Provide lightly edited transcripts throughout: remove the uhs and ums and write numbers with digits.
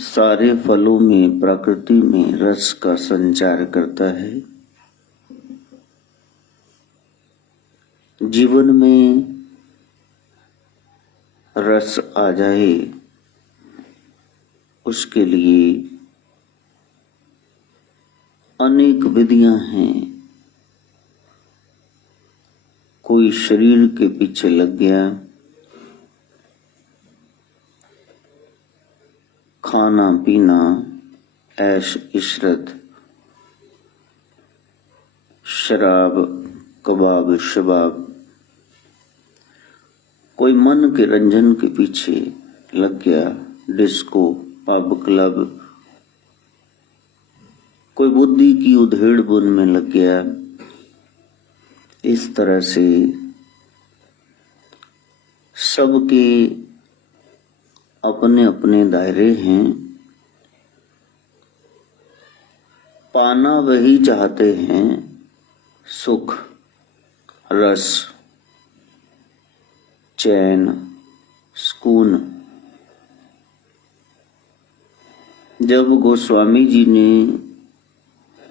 सारे फलों में प्रकृति में रस का संचार करता है। जीवन में रस आ जाए उसके लिए अनेक विधियां हैं। कोई शरीर के पीछे लग गया, खाना पीना, ऐश इशरत, शराब, कबाब, शबाब। कोई मन के रंजन के पीछे लग गया, डिस्को, पब, क्लब। कोई बुद्धि की उधेड़ बुन में लग गया। इस तरह से सबके अपने अपने दायरे हैं। पाना वही चाहते हैं, सुख, रस, चैन, सुकून। जब गोस्वामी जी ने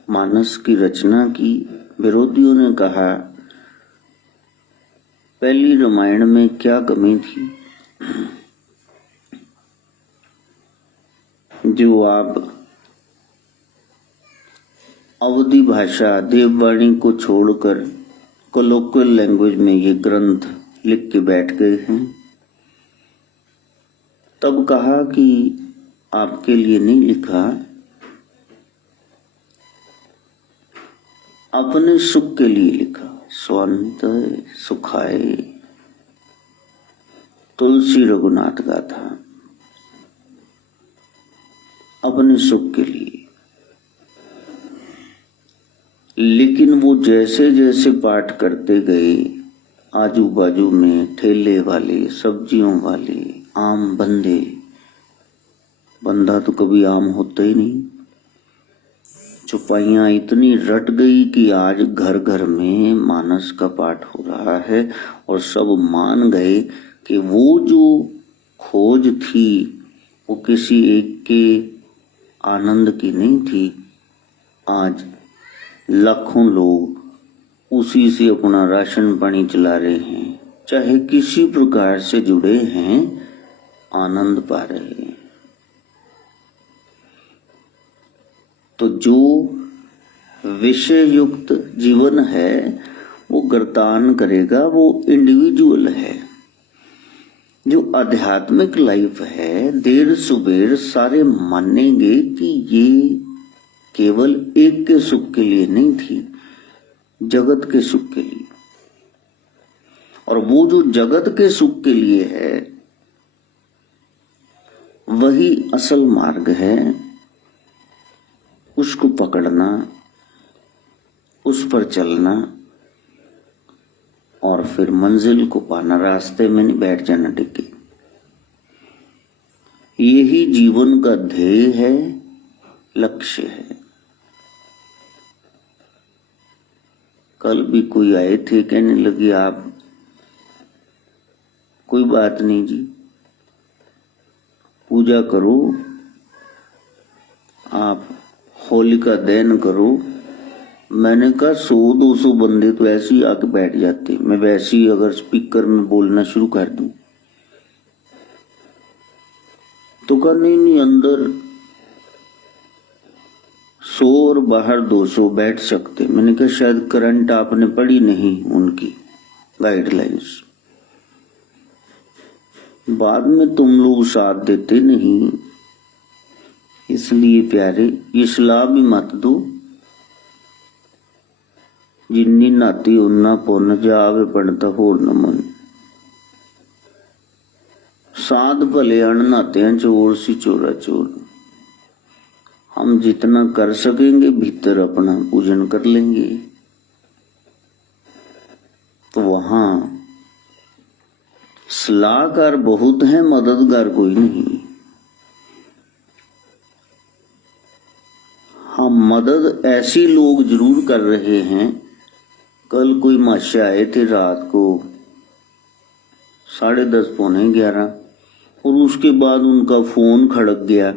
मानस की रचना की, विरोधियों ने कहा पहली रामायण में क्या कमी थी जो आप अवधी भाषा देववाणी को छोड़कर कोलोकियल लैंग्वेज में ये ग्रंथ लिख के बैठ गए हैं। तब कहा कि आपके लिए नहीं लिखा, अपने सुख के लिए लिखा। स्वांत सुखाए, तुलसी रघुनाथ गाथा, अपने सुख के लिए। लेकिन वो जैसे जैसे पाठ करते गए, आजू बाजू में ठेले वाले, सब्जियों वाले, आम बंदे, बंदा तो कभी आम होता ही नहीं, चौपाइयां इतनी रट गई कि आज घर घर में मानस का पाठ हो रहा है और सब मान गए कि वो जो खोज थी वो किसी एक के आनंद की नहीं थी। आज लाखों लोग उसी से अपना राशन पानी चला रहे हैं, चाहे किसी प्रकार से जुड़े हैं, आनंद पा रहे हैं। तो जो विषय युक्त जीवन है वो गर्तान करेगा, वो इंडिविजुअल है। जो आध्यात्मिक लाइफ है, देर सुबेर सारे मानेंगे कि ये केवल एक के सुख के लिए नहीं थी, जगत के सुख के लिए। और वो जो जगत के सुख के लिए है वही असल मार्ग है। उसको पकड़ना, उस पर चलना और फिर मंजिल को पाना, रास्ते में नहीं बैठ जाना टिके। यही जीवन का ध्येय है, लक्ष्य है। कल भी कोई आए थे, कहने लगे आप कोई बात नहीं जी, पूजा करो, आप होलिका दहन करो। मैंने कहा 100-200 बंदे तो ऐसे ही आके बैठ जाते, मैं वैसे ही अगर स्पीकर में बोलना शुरू कर दूं तो कहा नहीं, अंदर 100 और बाहर 200 बैठ सकते। मैंने कहा शायद करंट आपने पढ़ी नहीं उनकी गाइडलाइंस, बाद में तुम लोग साथ देते नहीं, इसलिए प्यारे ये सलाह भी मत दो। जिन्नी नाती उन्ना पुन, जावे पढ़ता होर न मन। साध भले अण नाते चोर सी चोरा चोर। हम जितना कर सकेंगे भीतर अपना पूजन कर लेंगे। तो वहां सलाहकार बहुत है, मददगार कोई नहीं। हम मदद ऐसी लोग जरूर कर रहे हैं। कल कोई माशा आए थे रात को 10:30 पौने 11, और उसके बाद उनका फोन खड़क गया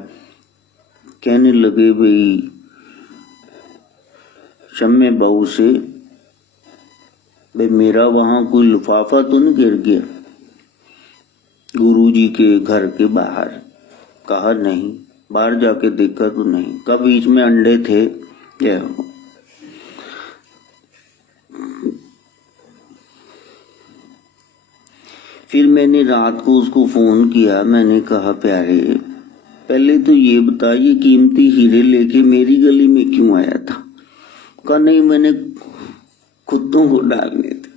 कहने लगे भाई शम्मे बहू से, भाई मेरा वहां कोई लिफाफा तो नहीं गिर गया गुरुजी के घर के बाहर? कहा नहीं, बाहर जाके देखा तो नहीं। कब बीच में अंडे थे क्या? फिर मैंने रात को उसको फोन किया, मैंने कहा प्यारे पहले तो ये बता, ये कीमती हीरे लेके मेरी गली में क्यों आया था? कहा नहीं, मैंने कुत्तों को डालने थे।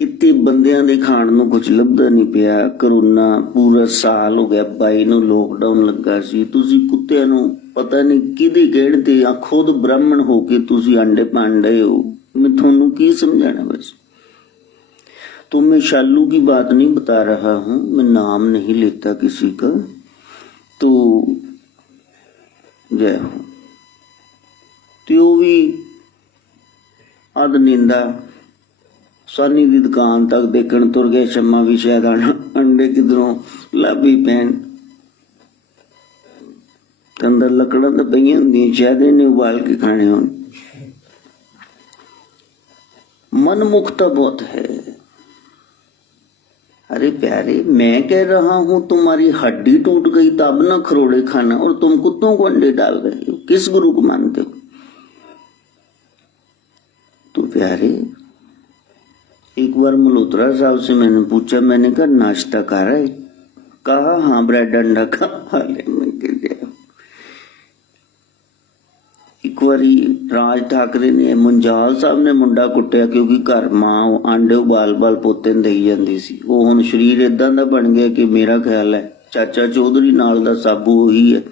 इतने बंदियां दे खाण नूं कुछ लभदा नहीं पिया। कोरोना पूरा साल हो गया, 22 ਨੂੰ ਲੋਕਡਾਊਨ ਲੱਗਾ ਸੀ। ਤੁਸੀਂ ਕੁੱਤਿਆਂ ਨੂੰ ਪਤਾ ਨਹੀਂ ਕਿਹਦੇ ਕਹਿਣ ਤੇ ਆ ਖੁਦ ਬ੍ਰਾਹਮਣ ਹੋ ਕੇ ਤੁਸੀਂ ਅੰਡੇ ਪਾਂਡੇ ਹੋ। मैं ਤੁਹਾਨੂੰ ਕੀ समझाना? बस तो मैं शालू की बात नहीं बता रहा हूं, मैं नाम नहीं लेता किसी का। तो जय हो। तो भी अध निंदा सानी की दुकान तक देखने तुर गए। शम्मा भी शायद अंडे किधरों लाभी पैन अंदर लकड़ा तो पई होंगी, शायद इन्हें उबाल के खाने हो। मन मुक्ता बहुत है। अरे प्यारे मैं कह रहा हूं तुम्हारी हड्डी टूट गई तब ना खरोड़े खाना, और तुम कुत्तों को अंडे डाल रहे हो। किस गुरु को मानते हो? तो प्यारे एक बार मल्होत्रा साहब से मैंने पूछा, मैंने कहा नाश्ता खा रहा है? कहा हाँ ब्रेड अंडा खा ले। एक बारी राज ठाकरे ने मुंजाल साहब ने मुंडा कुटिया क्योंकि घर मां आंडे उबाल बाल पोते दई जाती सी। वो हुण शरीर इदां दा बन गया कि मेरा ख्याल है चाचा चौधरी नाल दा साबू वही है।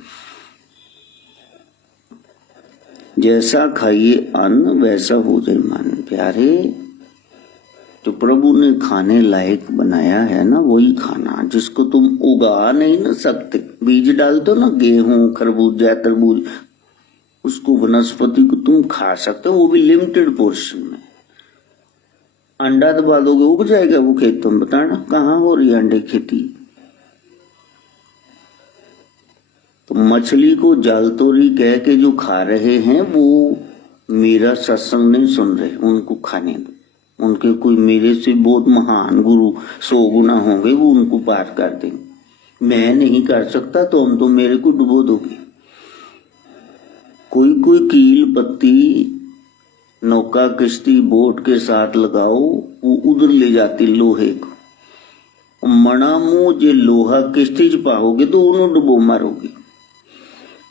जैसा खाइए अन्न वैसा हो जाए मन। प्यारे तो प्रभु ने खाने लायक बनाया है ना, वही खाना जिसको तुम उगा नहीं ना सकते। बीज डाल दो ना, गेहूं खरबूजा तरबूज, उसको वनस्पति को तुम खा सकते हो, वो भी लिमिटेड पोर्शन में। अंडा दबा दोगे उग जाएगा वो खेत? तुम बताना कहाँ हो रही अंडे खेती? तो मछली को जल तोरी कह के जो खा रहे हैं वो मेरा सत्संग नहीं सुन रहे, उनको खाने दो। उनके कोई मेरे से बहुत महान गुरु 100 गुना होंगे, वो उनको पार कर देंगे। मैं नहीं कर सकता तो हम तो मेरे को डुबो दोगे। कोई कोई कील पत्ती नौका किश्ती बोट के साथ लगाओ, वो उधर ले जाती लोहे को। मना मुंह जे लोहा किश्ती च पाओगे तो उन्होंने डुबो मारोगे।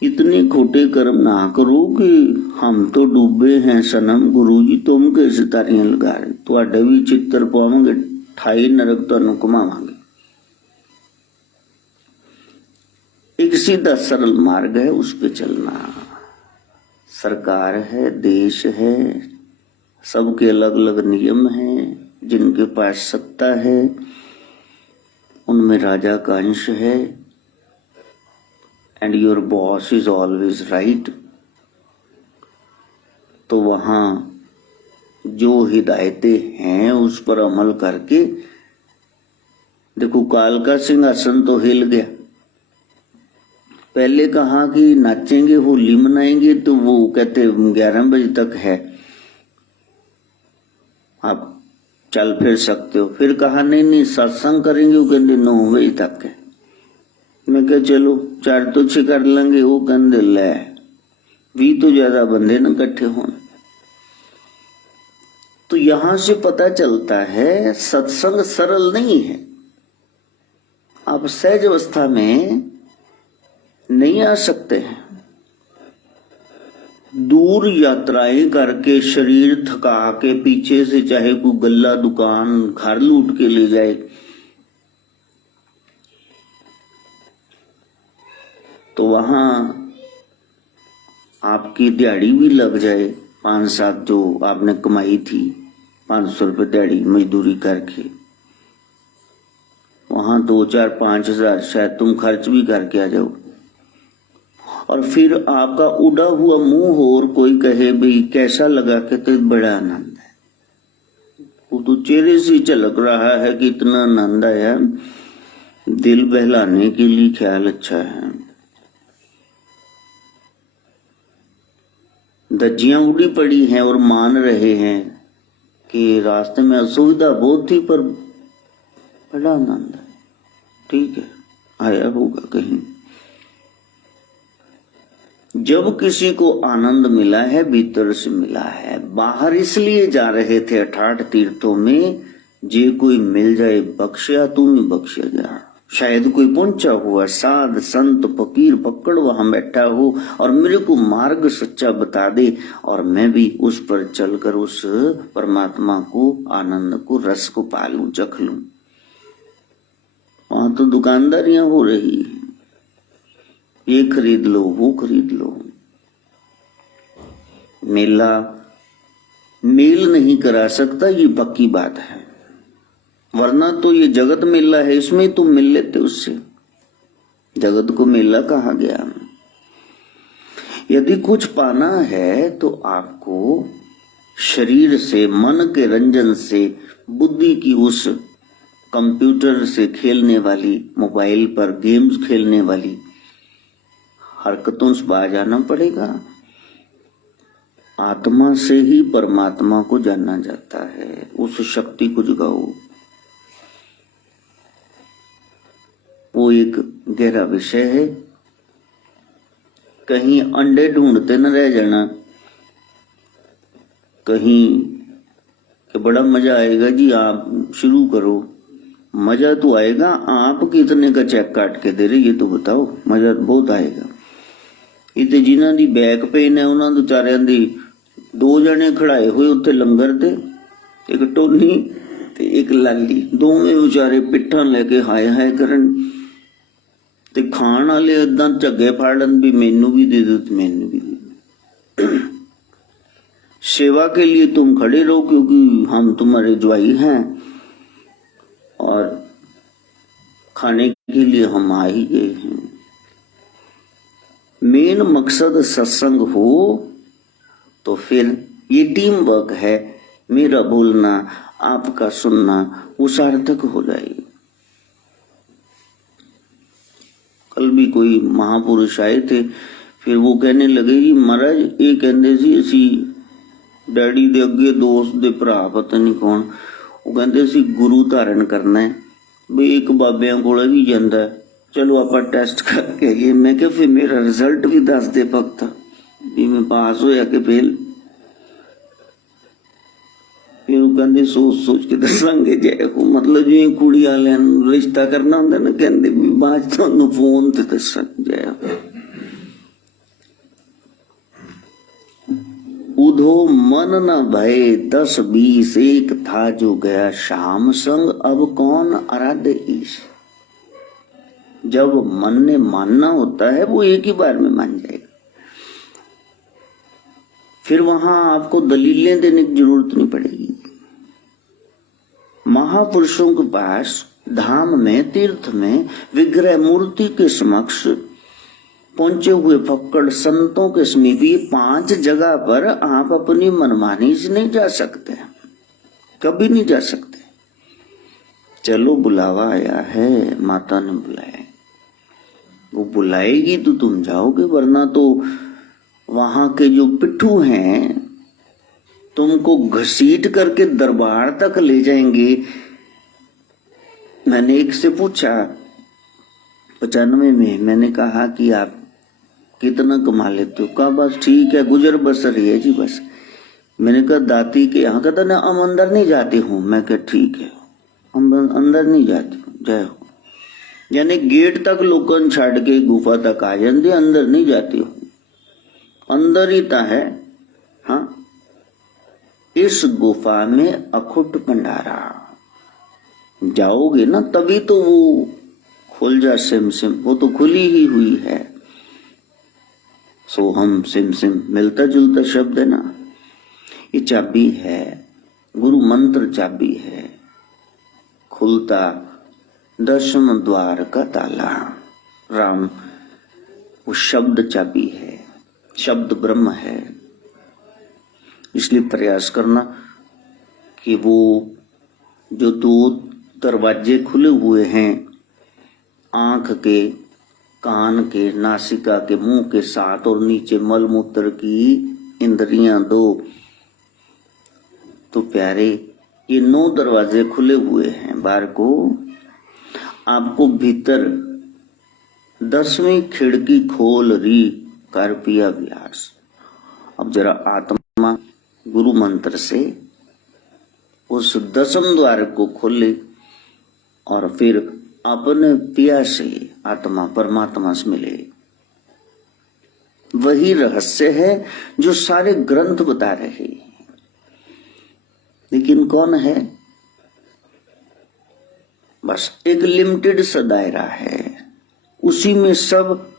इतने खोटे कर्म ना करो कि हम तो डूबे हैं सनम, गुरु जी तुम कैसे तारियां लगा रहे? तुहाडे भी चित्र पावांगे, 28 नरक तुहानू घुमावांगे। एक सीधा सरल मार्ग है, उस पे चलना। सरकार है, देश है, सबके अलग अलग नियम हैं। जिनके पास सत्ता है उनमें राजा का अंश है। And your boss is always right. तो वहां जो हिदायतें हैं उस पर अमल करके देखो, काल का सिंहासन तो हिल गया। पहले कहा कि नाचेंगे होली मनाएंगे, तो वो कहते 11 बजे तक है, आप चल फिर सकते हो। फिर कहा नहीं सत्संग करेंगे, वो कहते 9 बजे तक है। मैं कहा चलो 4 तो 6 कर लेंगे। वो कहते ले 20 तो ज्यादा बंदे न इकट्ठे होने। तो यहां से पता चलता है सत्संग सरल नहीं है। आप सहज अवस्था में नहीं आ सकते हैं। दूर यात्राएं करके शरीर थका के पीछे से चाहे कोई गल्ला दुकान घर लूट के ले जाए, तो वहां आपकी दिहाड़ी भी लग जाए 5-7 जो आपने कमाई थी, 500 रुपये दिहाड़ी मजदूरी करके, वहां 2-4-5 हजार शायद तुम खर्च भी करके आ जाओ। और फिर आपका उड़ा हुआ मुंह हो और कोई कहे भाई कैसा लगा, कहते बड़ा आनंद है। वो तो चेहरे से झलक रहा है कि इतना आनंद आया। दिल बहलाने के लिए ख्याल अच्छा है। धज्जियां उड़ी पड़ी हैं और मान रहे हैं कि रास्ते में असुविधा बहुत थी पर बड़ा आनंद है। ठीक है, आया होगा कहीं। जब किसी को आनंद मिला है भीतर से मिला है, बाहर इसलिए जा रहे थे 68 तीर्थों में, जे कोई मिल जाए बख्शिया तुम ही बख्शे जा। शायद कोई पहुंचा हुआ साध संत फकीर पकड़ वहां बैठा हो और मेरे को मार्ग सच्चा बता दे और मैं भी उस पर चलकर उस परमात्मा को, आनंद को, रस को पालूं, चख लूं। वहां तो दुकानदारियां हो रही है, ये खरीद लो वो खरीद लो। मेला मेल नहीं करा सकता, ये पक्की बात है, वरना तो ये जगत मेला है, इसमें तुम मिल लेते उससे। जगत को मेला कहा गया। यदि कुछ पाना है तो आपको शरीर से, मन के रंजन से, बुद्धि की उस कंप्यूटर से खेलने वाली, मोबाइल पर गेम्स खेलने वाली हरकतों से बाहर जाना पड़ेगा। आत्मा से ही परमात्मा को जाना जाता है, उस शक्ति को जगाओ। वो एक गहरा विषय है, कहीं अंडे ढूंढते न रह जाना, कहीं कि बड़ा मजा आएगा जी आप शुरू करो। मजा तो आएगा, आप कितने का चेक काट के दे रहे ये तो बताओ, मजा बहुत आएगा। इतने जिन्हां दी बैक पेन है उन्हां दे विचारियां दी 2 जने खड़ाए हुए उत्ते लंगर ते, एक टोनी ते एक लाली, दोवें विचारे पिट्ठां लेके हाय हाय करन ते खाण वाले इदां झग्गे फाड़न भी मैनू भी दे दो, मैनू भी दे दो। सेवा के लिए तुम खड़े रहो क्योंकि हम तुम्हारे ज्वाई हैं और खाने के लिए हम आ ही गए हैं। मेन मकसद सत्संग हो तो फिर ये टीम वर्क है, मेरा बोलना आपका सुनना वो सार्थक हो जाएगा। कल भी कोई महापुरुष आए थे, फिर वो कहने लगे जी महाराज ये कहते सी असी डैडी दे अगे दोस्त दे भरा पता नहीं कौन, वो कहते सी गुरु धारण करना है भी एक बाबिया कोल भी जांदा, चलो आप टेस्ट करके आइए। मैं क्या फिर मेरा रिजल्ट भी दस दे पक्का भी मैं पास होया कि फेल। फिर वो कहते सोच सोच के दसांगे जय को, मतलब जो कुड़ी वाले रिश्ता करना होंगे ना, कहते भी बाद तुहानू फोन ते दसा जय। उधो मन न भय 10 20 एक था जो गया शाम संग, अब कौन आराध्य ईश। जब मन ने मानना होता है वो एक ही बार में मान जाएगा, फिर वहां आपको दलीलें देने की जरूरत नहीं पड़ेगी। महापुरुषों के पास धाम में, तीर्थ में, विग्रह मूर्ति के समक्ष पहुंचे हुए फक्कड़ संतों के समीप 5 जगह पर आप अपनी मनमानी से नहीं जा सकते, कभी नहीं जा सकते। चलो बुलावा आया है, माता ने बुलाया, वो बुलाएगी तो तुम जाओगे, वरना तो वहां के जो पिट्ठू हैं तुमको घसीट करके दरबार तक ले जाएंगे। मैंने एक से पूछा 95 में, मैंने कहा कि आप कितना कमा लेते हो? कहा बस ठीक है, गुजर बसर ही है जी बस। मैंने कहा दाती के यहाँ, कहता ना हम अंदर नहीं जाते हूँ। मैं कहा ठीक है, हम अंदर नहीं जाते हूँ, जय हो। यानी गेट तक लोगन छाड़ के गुफा तक आ जाते, अंदर नहीं जाते हूँ, अंदर ही ता है। हाँ, इस गुफा में अखुट भंडारा, जाओगे ना तभी तो वो खुल जा सिम सिम, वो तो खुली ही हुई है। सोहम सिम सिम मिलता जुलता शब्द है ना, ये चाबी है, गुरु मंत्र चाबी है, खुलता 10वें द्वार का ताला। राम वो शब्द चाबी है, शब्द ब्रह्म है। इसलिए प्रयास करना कि वो जो 2 दरवाजे खुले हुए हैं, आंख के, कान के, नासिका के, मुंह के साथ और नीचे मल मूत्र की इंद्रियां 2, तो प्यारे ये 9 दरवाजे खुले हुए हैं। बाहर को आपको भीतर 10वीं खिड़की खोल री कर पिया व्यास। अब जरा आत्मा गुरु मंत्र से उस 10वें द्वार को खोले और फिर अपने पिया से आत्मा परमात्मा से मिले। वही रहस्य है जो सारे ग्रंथ बता रहे हैं। लेकिन कौन है? बस एक लिमिटेड सा दायरा है, उसी में सब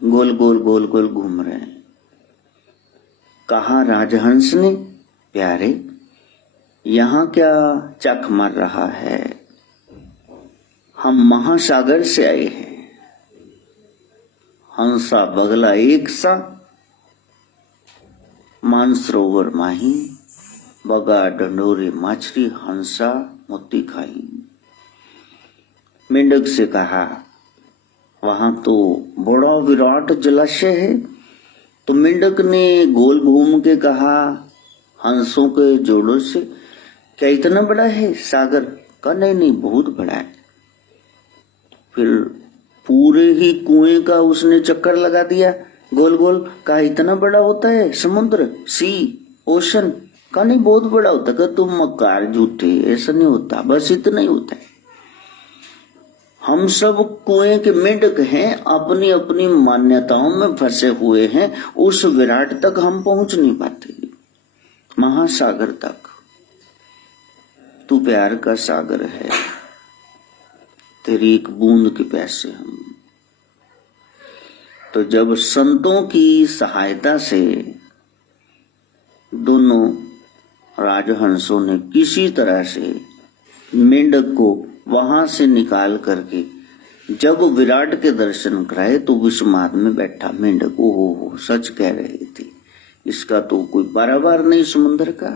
गोल गोल गोल गोल घूम रहे हैं। कहा राजहंस ने, प्यारे यहां क्या चक मार रहा है? हम महासागर से आए हैं। हंसा बगला एक सा, मानसरोवर माही, बगा डंडोरे माछरी, हंसा मोती खाई। मेंढक से कहा वहां तो बड़ा विराट जलाशय है। तो मेंढक ने गोल घूम के कहा हंसों के जोड़ों से, क्या इतना बड़ा है सागर? का नहीं नहीं बहुत बड़ा है। फिर पूरे ही कुएं का उसने चक्कर लगा दिया गोल गोल। का इतना बड़ा होता है समुद्र, सी ओशन? का नहीं बहुत बड़ा होता। का तुम मक्कार झूठे, ऐसा नहीं होता, बस इतना ही होता है। हम सब कुएं के मेंढक हैं, अपनी अपनी मान्यताओं में फंसे हुए हैं। उस विराट तक हम पहुंच नहीं पाते, महासागर तक। तू प्यार का सागर है, तेरी एक बूंद के प्यासे हम। तो जब संतों की सहायता से दोनों राजहंसों ने किसी तरह से मेंढक को वहां से निकाल करके जब विराट के दर्शन कराए, तो विषमाद में बैठा मेंढक ओहो सच कह रहे थे। इसका तो कोई पारावार नहीं, समुद्र का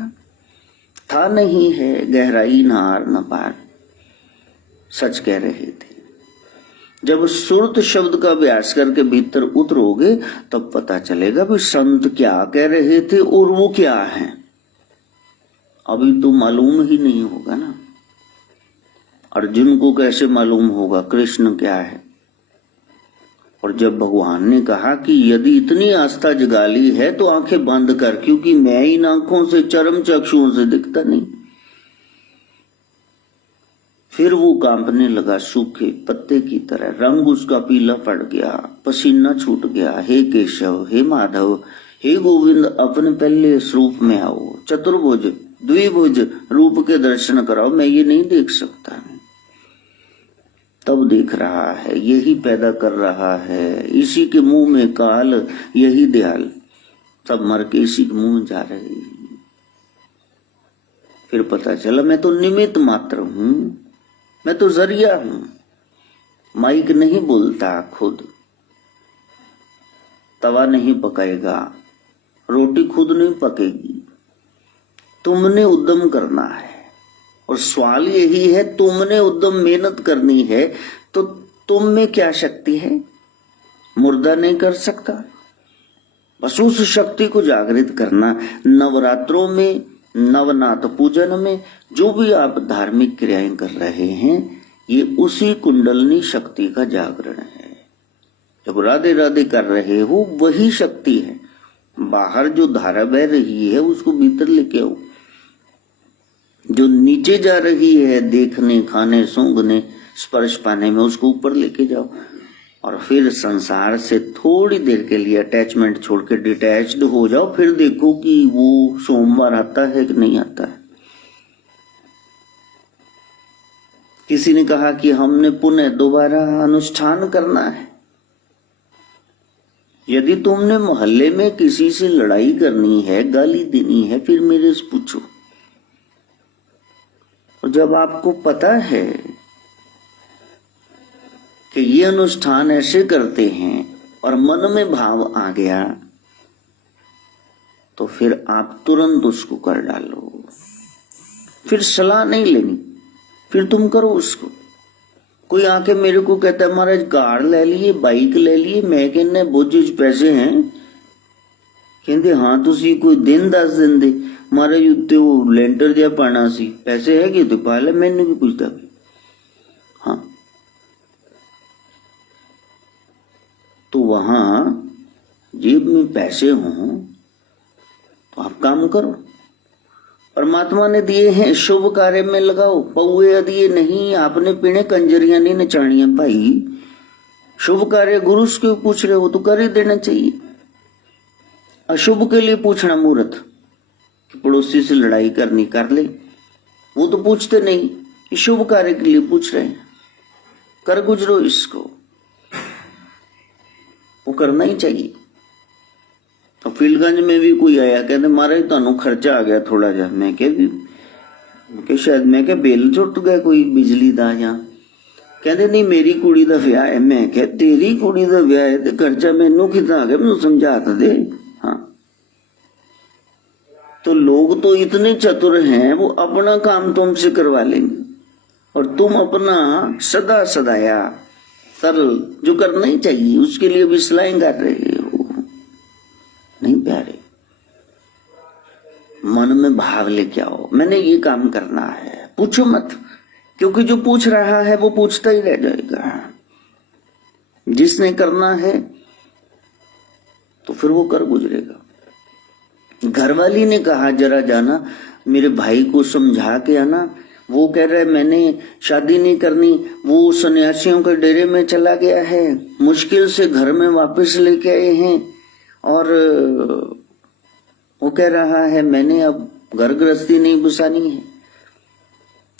था नहीं है, गहराई न आर न पार, सच कह रहे थे। जब सुरत शब्द का अभ्यास करके भीतर उतरोगे तब पता चलेगा भी संत क्या कह रहे थे और वो क्या है। अभी तो मालूम ही नहीं होगा ना। अर्जुन को कैसे मालूम होगा कृष्ण क्या है? और जब भगवान ने कहा कि यदि इतनी आस्था जगा ली है तो आंखें बंद कर, क्योंकि मैं इन आंखों से चरम चक्षुओं से दिखता नहीं। फिर वो कांपने लगा सूखे पत्ते की तरह, रंग उसका पीला पड़ गया, पसीना छूट गया। हे केशव, हे माधव, हे गोविंद, अपने पहले स्वरूप में आओ, चतुर्भुज द्विभुज रूप के दर्शन कराओ। मैं ये नहीं देख सकता। तब देख रहा है, यही पैदा कर रहा है, इसी के मुंह में काल, यही दयाल। सब मर के इसी के मुंह में जा रहे हैं। फिर पता चला मैं तो निमित्त मात्र हूं, मैं तो जरिया हूं। माइक नहीं बोलता खुद, तवा नहीं पकाएगा, रोटी खुद नहीं पकेगी, तुमने उद्यम करना है। और सवाल यही है, तुमने उद्यम मेहनत करनी है तो तुम में क्या शक्ति है? मुर्दा नहीं कर सकता। बस उस शक्ति को जागृत करना। नवरात्रों में, नवनाथ पूजन में जो भी आप धार्मिक क्रियाएं कर रहे हैं, ये उसी कुंडलनी शक्ति का जागरण है। जब राधे राधे कर रहे हो वही शक्ति है। बाहर जो धारा बह रही है उसको भीतर लेके आओ। जो नीचे जा रही है देखने, खाने, सूंघने, स्पर्श पाने में, उसको ऊपर लेके जाओ। और फिर संसार से थोड़ी देर के लिए अटैचमेंट छोड़ के डिटैच्ड हो जाओ। फिर देखो कि वो सोमवार आता है कि नहीं आता है। किसी ने कहा कि हमने पुनः दोबारा अनुष्ठान करना है। यदि तुमने मोहल्ले में किसी से लड़ाई करनी है, गाली देनी है, फिर मेरे से पूछो। और जब आपको पता है कि ये अनुष्ठान ऐसे करते हैं और मन में भाव आ गया, तो फिर आप तुरंत उसको कर डालो। फिर सलाह नहीं लेनी, फिर तुम करो उसको। कोई आके मेरे को कहता है महाराज कार ले लिए, बाइक ले लिए, मैं कहना बोझ पैसे हैं ਕਹਿੰਦੇ ਹਾਂ ਤੁਸੀਂ ਕੋਈ ਦਿਨ ਦੱਸ ਦਿੰਦੇ, ਮਹਾਰਾਜ ਉੱਤੇ ਉਹ ਲੈਂਟਰ ਜਿਹਾ ਪਾਣਾ ਸੀ, ਪੈਸੇ ਹੈਗੇ ਤੇ ਪਾ ਲੈ। ਮੈਨੂੰ ਵੀ ਪੁੱਛਦਾ हाँ, तो वहां जेब में पैसे हों तो आप काम करो। परमात्मा ने दिए हैं, शुभ कार्य में लगाओ। पौए दिए नहीं, आपने पीने कंजरियां नहीं नचानिया भाई। शुभ कार्य गुरु से क्यों पूछ रहे हो, तो कर ही देना चाहिए। अशुभ के लिए पूछना मुहूर्त कि पड़ोसी से लड़ाई करनी कर ले, वो तो पूछते नहीं, शुभ कार्य के लिए पूछ रहे हैं, कर गुजरो इसको, वो करना ही चाहिए। तो फील्डगंज में भी कोई आया, कहते महाराज तुहानू खर्चा आ गया थोड़ा जा। मैं क्या शायद मैं क्या बिल छुट गया कोई बिजली का, या कहते नहीं मेरी कुड़ी का विआह है। मैं क्या तेरी कुड़ी का विआह है तो खर्चा मैनू कितना आ गया, मैनू समझा तो दे। हाँ, तो लोग तो इतने चतुर हैं, वो अपना काम तुमसे करवा लेंगे और तुम अपना सदा सदाया सरल जो करना ही चाहिए उसके लिए भी सलाहें कर रहे हो। नहीं प्यारे, मन में भाव लेके आओ, मैंने ये काम करना है, पूछो मत, क्योंकि जो पूछ रहा है वो पूछता ही रह जाएगा। जिसने करना है तो फिर वो कर गुजरेगा। घरवाली ने कहा जरा जाना मेरे भाई को समझा के आना, वो कह रहा है मैंने शादी नहीं करनी, वो सन्यासियों के डेरे में चला गया है, मुश्किल से घर में वापस लेके आए हैं, और वो कह रहा है मैंने अब घर गृहस्थी नहीं बसानी है,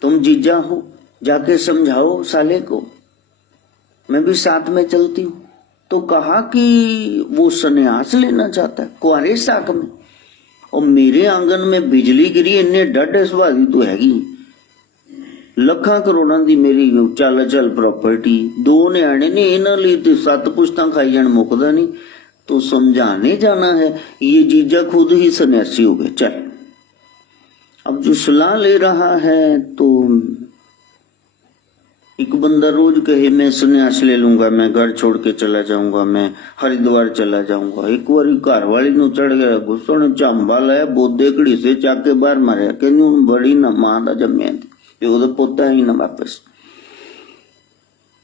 तुम जीजा हो, जाके समझाओ साले को, मैं भी साथ में चलती हूँ। तो कहा कि वो सन्यास लेना चाहता है कुआरे साक में, और मेरे आंगन में बिजली गिरी, इन्ने डट सुभादी तो हैगी, ਲੱਖਾਂ ਕਰੋੜਾਂ ਦੀ ਮੇਰੀ ਚੱਲ ਚੱਲ प्रॉपर्टी, 2 ਨਿਆਣੇ ने इन्हां ਲਈ ਤੇ 7 ਪੁਸ਼ਤਾਂ खाई जान मुकदा नहीं। तो समझाने जाना है, ये जीजा खुद ही सन्यासी हो गए। चल अब जो सलाह ले रहा है, तो एक बंदा रोज कहे मैं सन्यास ले लूंगा, मैं घर छोड़ के चला जाऊंगा, मैं हरिद्वार चला जाऊंगा। एक बार घर वाली नु चढ़ गया गुस्सा, ने झांबा लाया, बोदे घड़ी से चाक के बाहर मारिया, कहनी हूं बड़ी ना मां दा जम्मिया ਉਹਦਾ ਪੋਤਾ ਹੀ ਨਾ ਵਾਪਸ।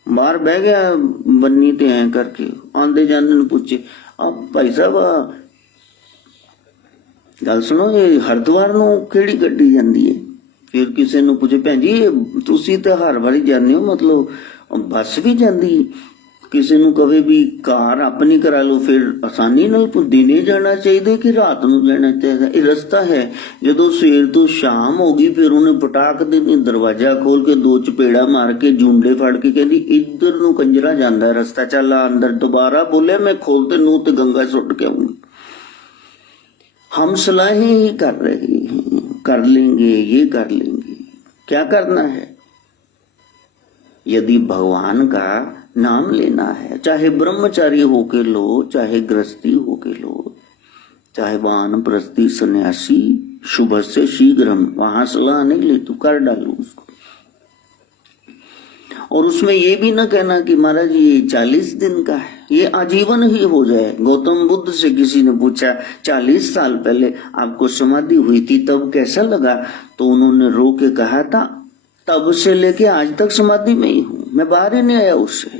ਬਾਹਰ ਬਹਿ ਗਿਆ ਬੰਨੀ ਤੇ ਐ ਕਰਕੇ, ਆਂਦੇ ਜਾਂਦੇ ਨੂੰ ਪੁੱਛੇ ਆ ਭਾਈ ਸਾਹਿਬ ਗੱਲ ਸੁਣੋ, ਇਹ ਹਰਿਦੁਆਰ ਨੂੰ ਕਿਹੜੀ ਗੱਡੀ ਜਾਂਦੀ ਹੈ? ਫਿਰ ਕਿਸੇ ਨੂੰ ਪੁੱਛੇ ਭੈਣ ਜੀ ਤੁਸੀਂ ਤਾਂ ਹਰ ਵਾਰੀ ਜਾਂਦੇ ਹੋ, ਮਤਲਬ ਬੱਸ ਵੀ ਜਾਂਦੀ ਹੈ? ਕਿਸੇ ਨੂੰ ਕਵੇ ਵੀ ਕਾਰ ਆਪਣੀ ਕਰਾ ਲਓ, ਫਿਰ ਆਸਾਨੀ ਨਾਲ ਦਿਨੇ ਜਾਣਾ ਚਾਹੀਦਾ ਕਿ ਰਾਤ ਨੂੰ ਜਾਣਾ ਚਾਹੀਦਾ? ਇਹ ਰਸਤਾ ਹੈ। ਜਦੋਂ ਸਵੇਰ ਤੋਂ ਸ਼ਾਮ ਹੋ ਗਈ, ਫਿਰ ਉਹਨੇ ਪਟਾਕ ਦੇ ਦਰਵਾਜ਼ਾ ਖੋਲ ਕੇ 2 ਚਪੇੜਾ ਮਾਰ ਕੇ ਜੁੰਡੇ ਫੜ ਕੇ ਕਹਿੰਦੀ ਇੱਧਰ ਨੂੰ ਕੰਜਰਾ ਜਾਂਦਾ ਰਸਤਾ, ਚੱਲ ਅੰਦਰ। ਦੁਬਾਰਾ ਬੋਲੇ ਮੈਂ ਖੋਲਤੇ ਨੂੰ ਤੇ ਗੰਗਾ ਸੁੱਟ ਕੇ ਆऊंगी। हम सलाहें ही कर रहे हैं, कर लेंगे, ये कर लेंगे, क्या करना है? यदि भगवान का नाम लेना है, चाहे ब्रह्मचारी होके लो, चाहे गृहस्थी होके लो, चाहे वानप्रस्थी सन्यासी, शुभ से शीघ्र, वहां सलाह नहीं ले, तू कर डालू उसको। और उसमें ये भी ना कहना कि महाराज ये 40 दिन का है, ये आजीवन ही हो जाए। गौतम बुद्ध से किसी ने पूछा 40 साल पहले आपको समाधि हुई थी तब कैसा लगा? तो उन्होंने रो के कहा था तब से लेके आज तक समाधि में ही हूं, मैं बाहर ही नहीं आया उससे।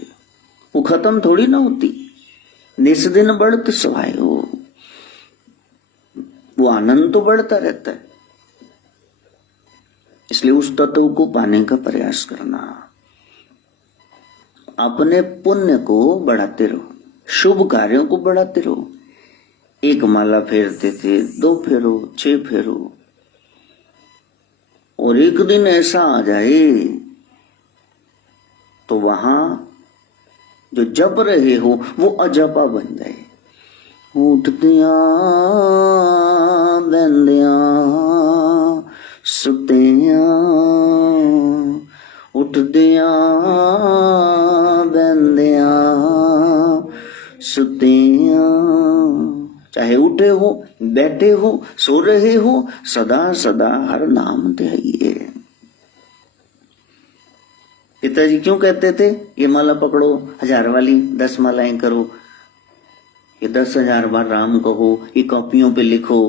वो खत्म थोड़ी ना होती, निस दिन बढ़ते सवाए हो, वो आनंद तो बढ़ता रहता है। इसलिए उस तत्व को पाने का प्रयास करना, अपने पुण्य को बढ़ाते रहो, शुभ कार्यों को बढ़ाते रहो। 1 माला फेरते थे, 2 फेरो, 6 फेरो, और एक दिन ऐसा आ जाए तो वहां जो जप रहे हो वो अजपा बन जाए। उठदिया बंदिया सुतिया, उठदिया बंदिया सुतिया, चाहे उठे हो, बैठे हो, सो रहे हो, सदा सदा हर नाम ध्याइए। पिताजी क्यों कहते थे ये माला पकड़ो 1000 वाली, 10 मालाएं करो? कि 10,000 बार राम कहो, ये कॉपियों पे लिखो,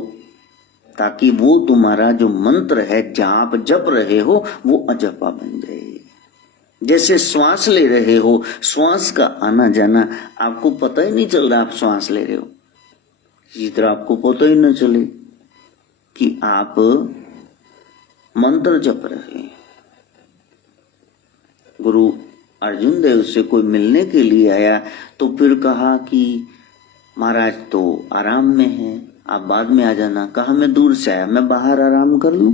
ताकि वो तुम्हारा जो मंत्र है जाप जप रहे हो वो अजपा बन जाए। जैसे श्वास ले रहे हो, श्वास का आना जाना आपको पता ही नहीं चल रहा आप श्वास ले रहे हो, इसी तरह आपको पता ही न चले कि आप मंत्र जप रहे हैं। गुरु अर्जुन देव से कोई मिलने के लिए आया तो फिर कहा कि महाराज तो आराम में है, आप बाद में आ जाना। कहा मैं दूर से आया, मैं बाहर आराम कर लूं?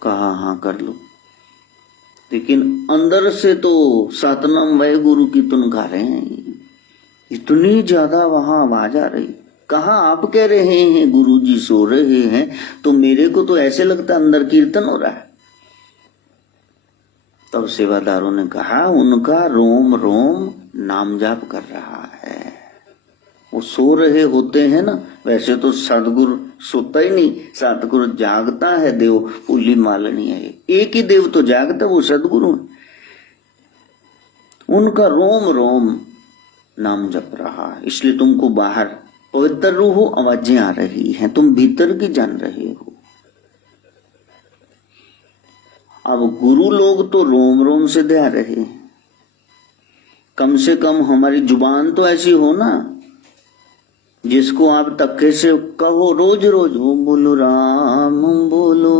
कहा हाँ कर लो, लेकिन अंदर से तो सतनाम वह गुरु की तुन गा रहे हैं, इतनी ज्यादा वहां आवाज आ रही। कहा आप कह रहे हैं गुरु जी सो रहे हैं, तो मेरे को तो ऐसे लगता अंदर कीर्तन हो रहा है। तब सेवादारों ने कहा उनका रोम रोम नाम जाप कर रहा है, वो सो रहे होते हैं ना। वैसे तो सतगुरु सोता ही नहीं, सतगुरु जागता है। देव फूली मालनी है, एक ही देव तो जागता, वो सतगुरु। उनका रोम रोम नाम जप रहा है, इसलिए तुमको बाहर पवित्र रूह हो आवाजें आ रही हैं, तुम भीतर की जान रहे हो। अब गुरु लोग तो रोम रोम से दे आ रहे हैं, कम से कम हमारी जुबान तो ऐसी हो ना जिसको आप तक्के से कहो रोज रोज, हो बोलो राम बोलो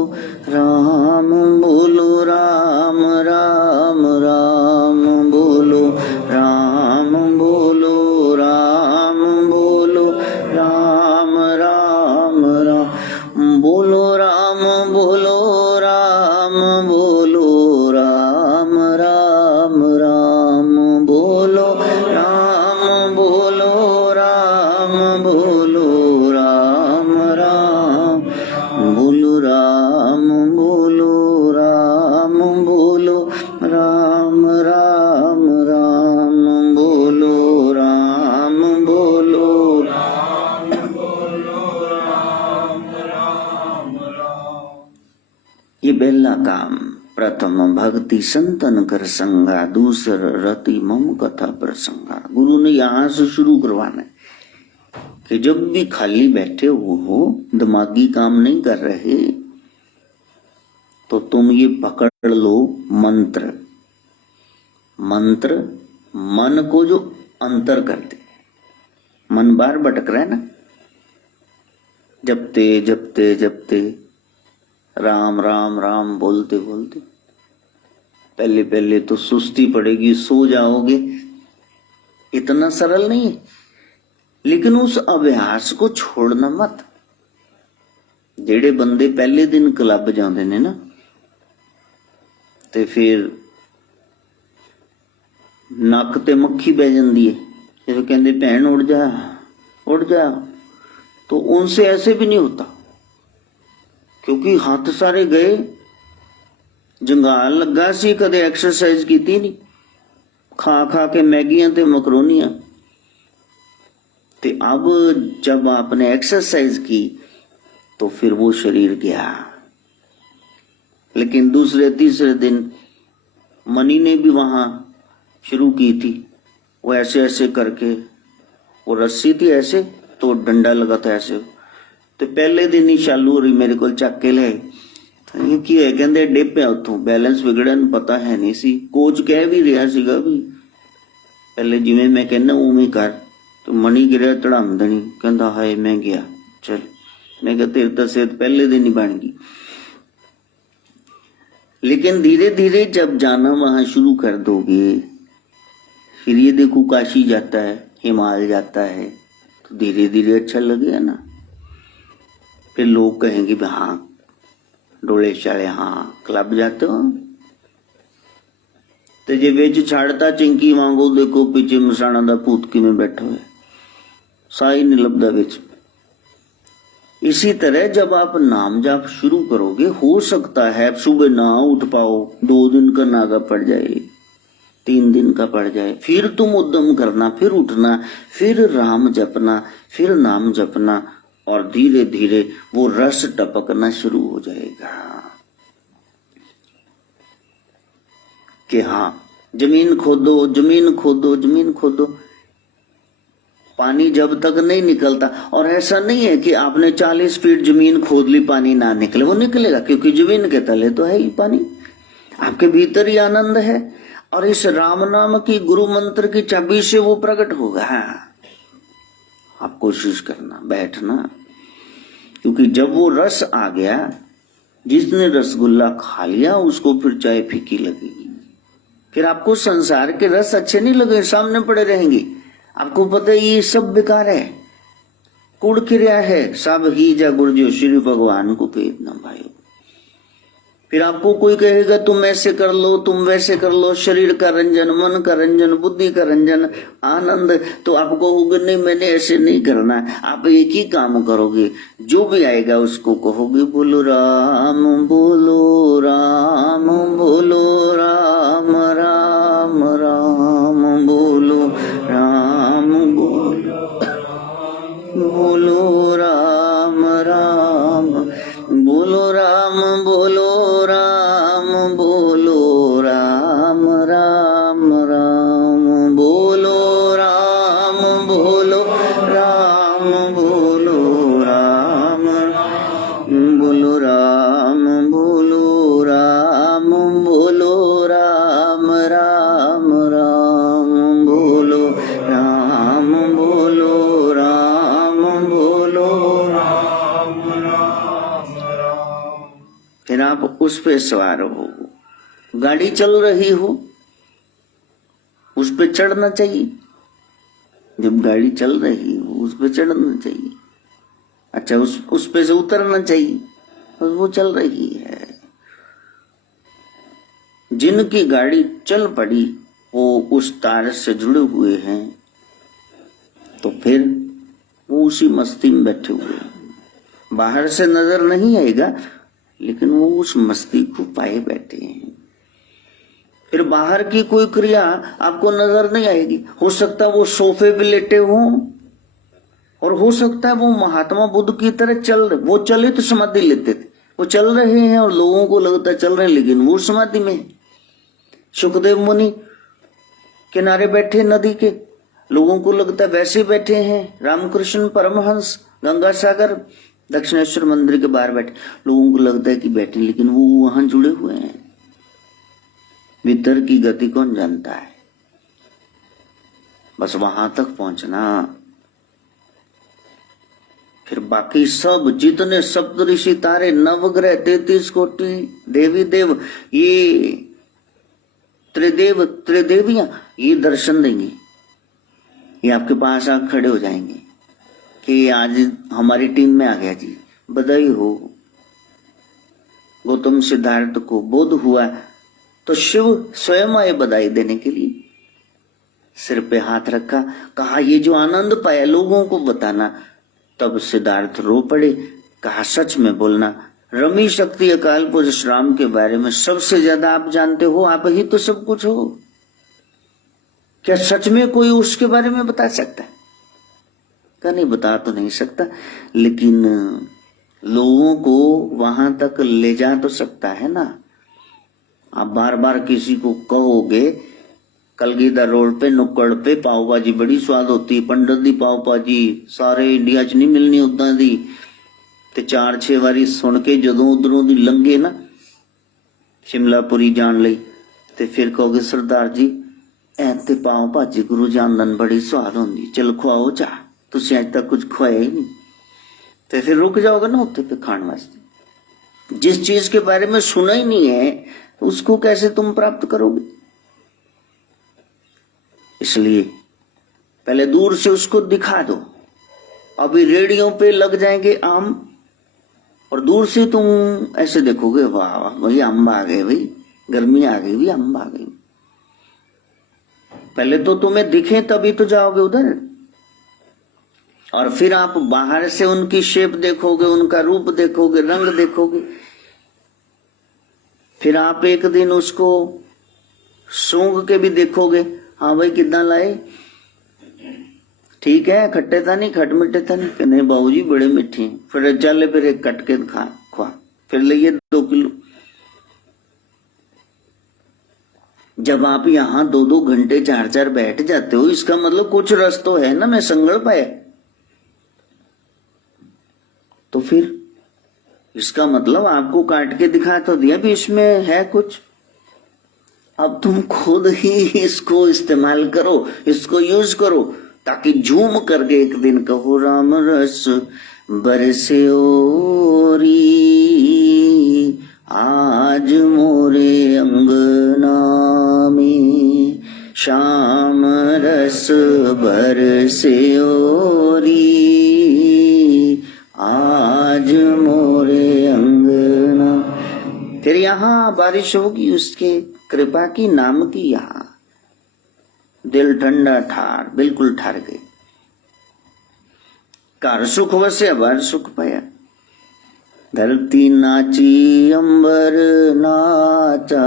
राम बोलो राम राम राम बोलो राम बोलो राम बोलो राम राम राम बोलो राम बोलो राम बोलो राम राम राम बोलो राम बोलो राम बोलो राम राम बोलो राम बोलो राम बोलो राम राम राम बोलो राम बोलो राम बोलो राम राम राम। ये बेला काम प्रथम भक्ति संतन कर संगा, दूसर रति मम कथा प्रसंगा। गुरु ने यहां से शुरू करवाना है कि जब भी खाली बैठे हो, दिमागी काम नहीं कर रहे, तो तुम ये पकड़ लो मंत्र। मंत्र मन को जो अंतर कर दे, मन बार भटक रहा है ना, जपते जपते जपते राम राम राम बोलते बोलते पहले पहले तो सुस्ती पड़ेगी, सो जाओगे, इतना सरल नहीं है, लेकिन उस अभ्यास को छोड़ना मत। जेड़े बंदे पहले दिन क्लब जाते ने ना, ते फिर नक ते मक्खी बह जाती है, जो कहते भैन उड़ जा, तो उनसे ऐसे भी नहीं होता, क्योंकि हाथ सारे गए, जंगाल लगा सी, कदे एक्सरसाइज की नहीं, खा खा के मैगियां ते मकरोनियां। ते अब जब आपने एक्सरसाइज की तो फिर वो शरीर गया। लेकिन दूसरे तीसरे दिन मनी ने भी वहां शुरू की थी, वो ऐसे ऐसे करके, वो रस्सी थी ऐसे तो डंडा लगा था ऐसे, तो पहले दिन ही चालू रही मेरे को चक के ले की है, कहते डिप है उतों, बैलेंस बिगड़न पता है नहीं सी। कोच कह भी रहा सीगा भी पहले जिवें मैं कहना उवें कर, तो मनी गिरा धड़ाम देनी, कहता हाय मैं गया, चल। मैं कहा तेरे तो सेहत पहले दिन ही बन गई। लेकिन धीरे धीरे जब जाना वहां शुरू कर दोगे, फिर ये देखो काशी जाता है, हिमालय जाता है, तो धीरे धीरे अच्छा लगेगा ना। फिर लोग कहेंगे हाँ डोले चाले, हाँ क्लब जाते हो, तो जे बेच छाड़ता चिंकी वांगो, देखो पीछे मसाणा दा भूत किवें बैठा है, साई नहीं लभदा विच। इसी तरह जब आप नाम जाप शुरू करोगे, हो सकता है सुबह ना उठ पाओ, 2 दिन का नागा पड़ जाए, 3 दिन का पड़ जाए, फिर तुम उद्यम करना, फिर उठना, फिर राम जपना, फिर नाम जपना, और धीरे धीरे वो रस टपकना शुरू हो जाएगा कि हाँ जमीन खोदो जमीन खोदो जमीन खोदो। पानी जब तक नहीं निकलता, और ऐसा नहीं है कि आपने 40 फीट जमीन खोद ली पानी ना निकले, वो निकलेगा क्योंकि जमीन के तले तो है ही पानी, आपके भीतर ही आनंद है। और इस राम नाम की गुरु मंत्र की चाबी से वो प्रकट होगा। आप कोशिश करना, बैठना, क्योंकि जब वो रस आ गया, जिसने रसगुल्ला खा लिया उसको फिर चाय फीकी लगेगी, फिर आपको संसार के रस अच्छे नहीं लगे, सामने पड़े रहेंगे। आपको पता है ये सब बेकार है, कूड़ क्रिया है, सब ही जा गुरजो श्री भगवान को पेट न भाई। फिर आपको कोई कहेगा तुम ऐसे कर लो, तुम वैसे कर लो, शरीर का रंजन, मन का रंजन, बुद्धि का रंजन, आनंद, तो आप कहोगे नहीं मैंने ऐसे नहीं करना। आप एक ही काम करोगे, जो भी आएगा उसको कहोगे बोलो राम, बोलो राम, बोलो राम, राम राम, बोलो राम, बोलो राम, राम बोलो राम, बोलो राम, बोलो राम, राम राम बोलो राम, बोलो राम, बोलो राम, बोलो राम, बोलो राम, बोलो राम, राम राम बोलो राम, बोलो राम, बोलो राम, फिर आप उस पे सवार हो, गाड़ी चल रही हो, उस पे चढ़ना चाहिए। जब गाड़ी चल रही हो उस पे चढ़ना चाहिए, अच्छा उस पे से उतरना चाहिए, बस वो चल रही है। जिनकी गाड़ी चल पड़ी वो उस तार से जुड़े हुए हैं, तो फिर वो उसी मस्ती में बैठे हुए हैं। बाहर से नजर नहीं आएगा लेकिन वो उस मस्ती को पाए बैठे हैं। फिर बाहर की कोई क्रिया आपको नजर नहीं आएगी, हो सकता है वो सोफे पे लेटे हों, और हो सकता है वो महात्मा बुद्ध की तरह चल रहे, वो चले तो समाधि लेते थे, वो चल रहे हैं और लोगों को लगता है चल रहे हैं लेकिन वो समाधि में। सुखदेव मुनि किनारे बैठे नदी के, लोगों को लगता है वैसे बैठे हैं। रामकृष्ण परमहंस गंगा सागर दक्षिणेश्वर मंदिर के बाहर बैठे, लोगों को लगता है कि बैठे, लेकिन वो वहां जुड़े हुए हैं। भीतर की गति कौन जानता है, बस वहां तक पहुंचना। फिर बाकी सब जितने सप्तऋषि तारे, नवग्रह, 33 कोटि देवी देव, ये त्रिदेव त्रिदेवियां, ये दर्शन देंगे, ये आपके पास आकर खड़े हो जाएंगे कि आज हमारी टीम में आ गया जी, बधाई हो। गौतम सिद्धार्थ को बोध हुआ तो शिव स्वयं आए बधाई देने के लिए, सिर पे हाथ रखा, कहा ये जो आनंद पाया लोगों को बताना। तब सिद्धार्थ रो पड़े, कहा सच में बोलना, रमी शक्ति अकाल पुरुष राम के बारे में सबसे ज्यादा आप जानते हो, आप ही तो सब कुछ हो, क्या सच में कोई उसके बारे में बता सकता है? का नहीं, बता तो नहीं सकता, लेकिन लोगों को वहां तक ले जा तो सकता है ना। आप बार बार किसी को कहोगे कलगीधर रोड पे नुक्कड़ पे पाव भाजी बड़ी स्वाद होती, पंडित दी पाव भाजी सारे इंडिया च नहीं मिलनी उदा दी, ते 4-6 वारी सुन के जदों उधरों दी लंघे ना शिमलापुरी जान लई, ते फिर कहोगे सरदार जी ऐते पाव भाजी गुरु जानदन बड़ी स्वाद होंदी, चल खुआओ चाह, तुसी अज तक कुछ खुआया ही नहीं, तो फिर रुक जाओगे ना उत्ते पे खाने वास्ते। जिस चीज के बारे में सुना ही नहीं है उसको कैसे तुम प्राप्त करोगे? इसलिए पहले दूर से उसको दिखा दो। अभी रेडियो पे लग जाएंगे आम, और दूर से तुम ऐसे देखोगे वाह भाई अम्ब आ गए, भाई गर्मी आ गई, भाई अम्ब आ गई। पहले तो तुम्हें दिखे तभी तो जाओगे उधर, और फिर आप बाहर से उनकी शेप देखोगे, उनका रूप देखोगे, रंग देखोगे। फिर आप एक दिन उसको सूंघ के भी देखोगे, हाँ भाई कितना लाए, ठीक है, खट्टे था नहीं, खट मिट्टे था नहीं, कि नहीं बाबूजी बड़े मीठे। फिर चले फिर एक कट के खा, फिर लिए 2 किलो। जब आप यहाँ 2-2 घंटे 4-4 बैठ जाते हो, इसका मतलब कुछ रस तो है ना, मैं संगल पाया। तो फिर इसका मतलब आपको काट के दिखा तो दिया भी इसमें है कुछ। अब तुम खुद ही इसको इस्तेमाल करो, इसको यूज करो, ताकि झूम करके एक दिन कहो राम रस बरसे ओरी आज मोरे अंगना में, श्याम रस बरसे ओरी आज मोरे अंगना। फिर यहाँ बारिश होगी उसके कृपा की, नाम की। यहाँ दिल ठंडा ठार, बिल्कुल ठहर गए। कार सुख वसे अबार सुख पाया। धरती नाची अंबर नाचा,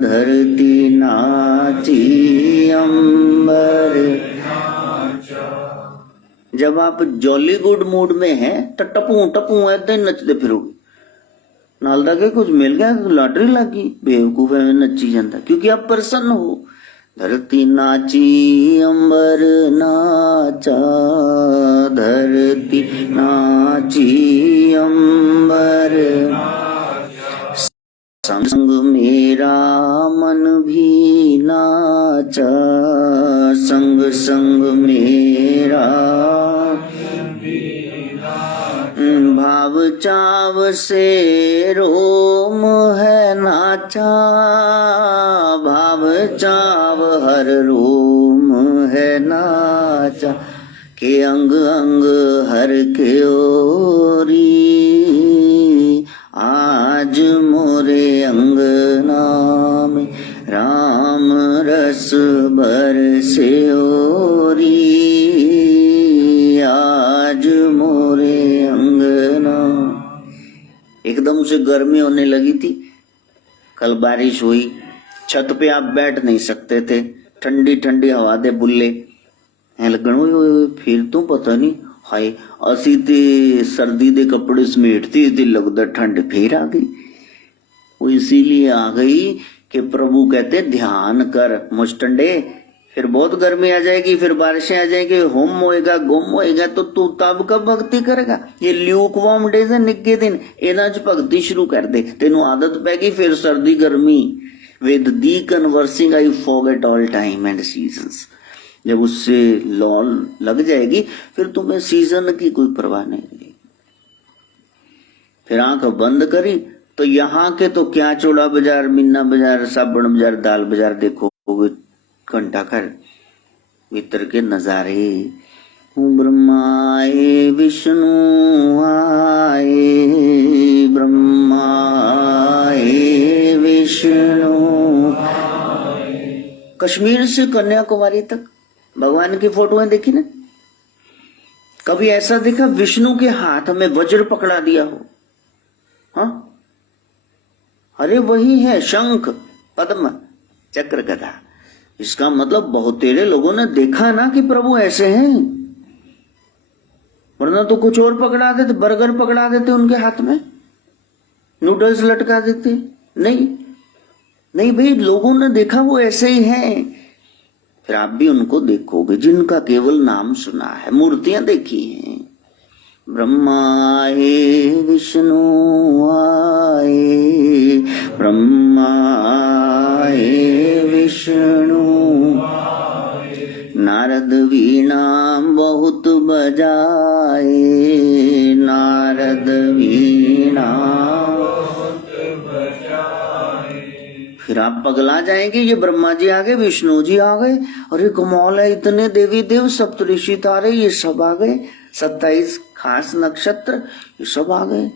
धरती नाची अंबर। जब आप जॉली गुड मूड में हैं तो टपू टपू ऐसे नचते फिरोगे। नालदा के कुछ मिल गया तो लॉटरी लगी, बेवकूफ है नची जाता, क्योंकि आप प्रसन्न हो। धरती नाची अंबर नाचा, धरती नाची अंबर। संग संग मेरा मन भी नाचा, संग संग मेरा भाव चाव से रोम है नाचा, भाव चाव हर रोम है नाचा। के अंग अंग हर के ओरी आज मोरे अंगना में, राम रस बरसे ओरी आज मोरे अंगना। एकदम से गर्मी होने लगी थी, कल बारिश हुई, छत पे आप बैठ नहीं सकते थे, ठंडी ठंडी हवा दे बुल्ले हैं लगन। फिर तो पता नहीं हाय असी ते सर्दी दे कपड़े समेटती थी, लगता ठंड फिर आ गई। वो इसीलिए आ गई कि प्रभु कहते ध्यान कर मुस्टंडे, फिर बहुत गर्मी आ जाएगी, फिर बारिशें आ जाएगी, होम होएगा गुम होएगा, तो तू तब कब भक्ति करेगा। ये ल्यूक वार्म डेज है, निक्के दिन इन्हां च भक्ति शुरू कर दे, तेनू आदत पैगी। फिर सर्दी गर्मी with the conversing I forget all time and seasons. जब उससे लॉ लग जाएगी फिर तुम्हें सीजन की कोई परवाह नहीं रहेगी। फिर आंख बंद करी तो यहाँ के तो क्या चौड़ा बाजार, मीना बाजार, साबण बाजार, दाल बाजार देखोगे घंटा कर भीतर के नजारे। ब्रह्मा आए विष्णु आए, ब्रह्मा आए विष्णु। कश्मीर से कन्याकुमारी तक भगवान की फोटोएं देखी ना? कभी ऐसा देखा विष्णु के हाथ में वज्र पकड़ा दिया हो? हाँ, अरे वही है शंख पद्म चक्र गदा। इसका मतलब बहुत तेरे लोगों ने देखा ना कि प्रभु ऐसे हैं, वरना तो कुछ और पकड़ा देते, बर्गर पकड़ा देते उनके हाथ में, नूडल्स लटका देते। नहीं नहीं भाई, लोगों ने देखा वो ऐसे ही हैं। फिर आप भी उनको देखोगे जिनका केवल नाम सुना है, मूर्तियां देखी हैं। ब्रह्मा आए विष्णु आए, ब्रह्मा आए विष्णु। नारद वीणा बहुत बजाए, नारद वीणा। फिर आप पगला जाएंगे, ये ब्रह्मा जी आ गए, विष्णु जी आ गए, अरे कमाल है, इतने देवी देव, सप्तऋषि तारे ये सब आ गए, 27 खास नक्षत्र ये सब आ गए।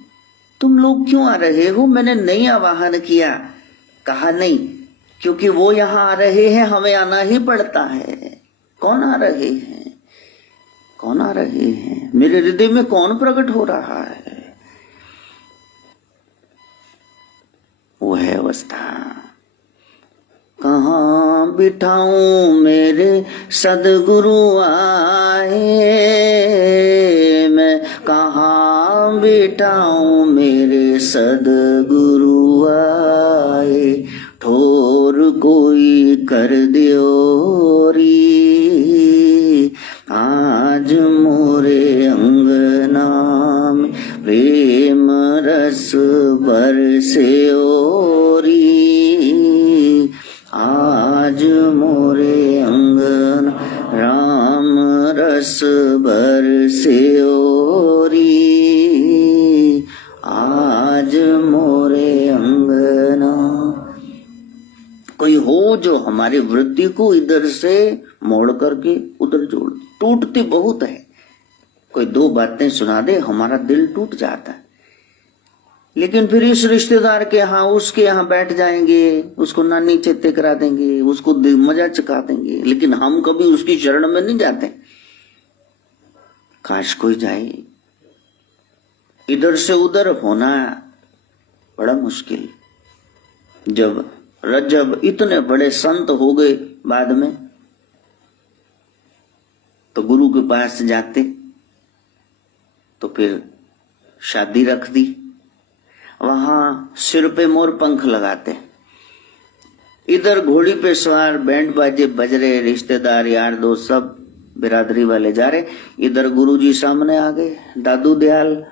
तुम लोग क्यों आ रहे हो? मैंने नहीं आवाहन किया, कहा नहीं, क्योंकि वो यहाँ आ रहे हैं, हमें आना ही पड़ता है। कौन आ रहे हैं? कौन आ रहे हैं? मेरे हृदय में कौन प्रकट हो रहा है? वो है अवस्था। कहाँ बिठाऊं मेरे सदगुरु आए, मैं कहाँ बिठाऊं मेरे सदगुरु आए। ठोर कोई कर दियोरी, आज मोरे अंगना में प्रेम रस बरसे ओरी, आज मोरे अंगना राम रस बरसे ओरी, आज मोरे अंगना। कोई हो जो हमारी वृत्ति को इधर से मोड़ करके उधर जोड़, टूटती बहुत है। कोई दो बातें सुना दे हमारा दिल टूट जाता है, लेकिन फिर इस रिश्तेदार के यहाँ उसके यहाँ बैठ जाएंगे, उसको नानी चेते करा देंगे, उसको मजा चखा देंगे, लेकिन हम कभी उसकी शरण में नहीं जाते। काश कोई जाए। इधर से उधर होना बड़ा मुश्किल। जब रज्जब इतने बड़े संत हो गए बाद में, तो गुरु के पास जाते, तो फिर शादी रख दी, वहां सिर पे मोर पंख लगाते, इधर घोड़ी पे सवार बैंड बाजे बज रहे, रिश्तेदार यार दोस्त सब बिरादरी वाले जा रहे, इधर गुरुजी सामने आ गए, दादू दयाल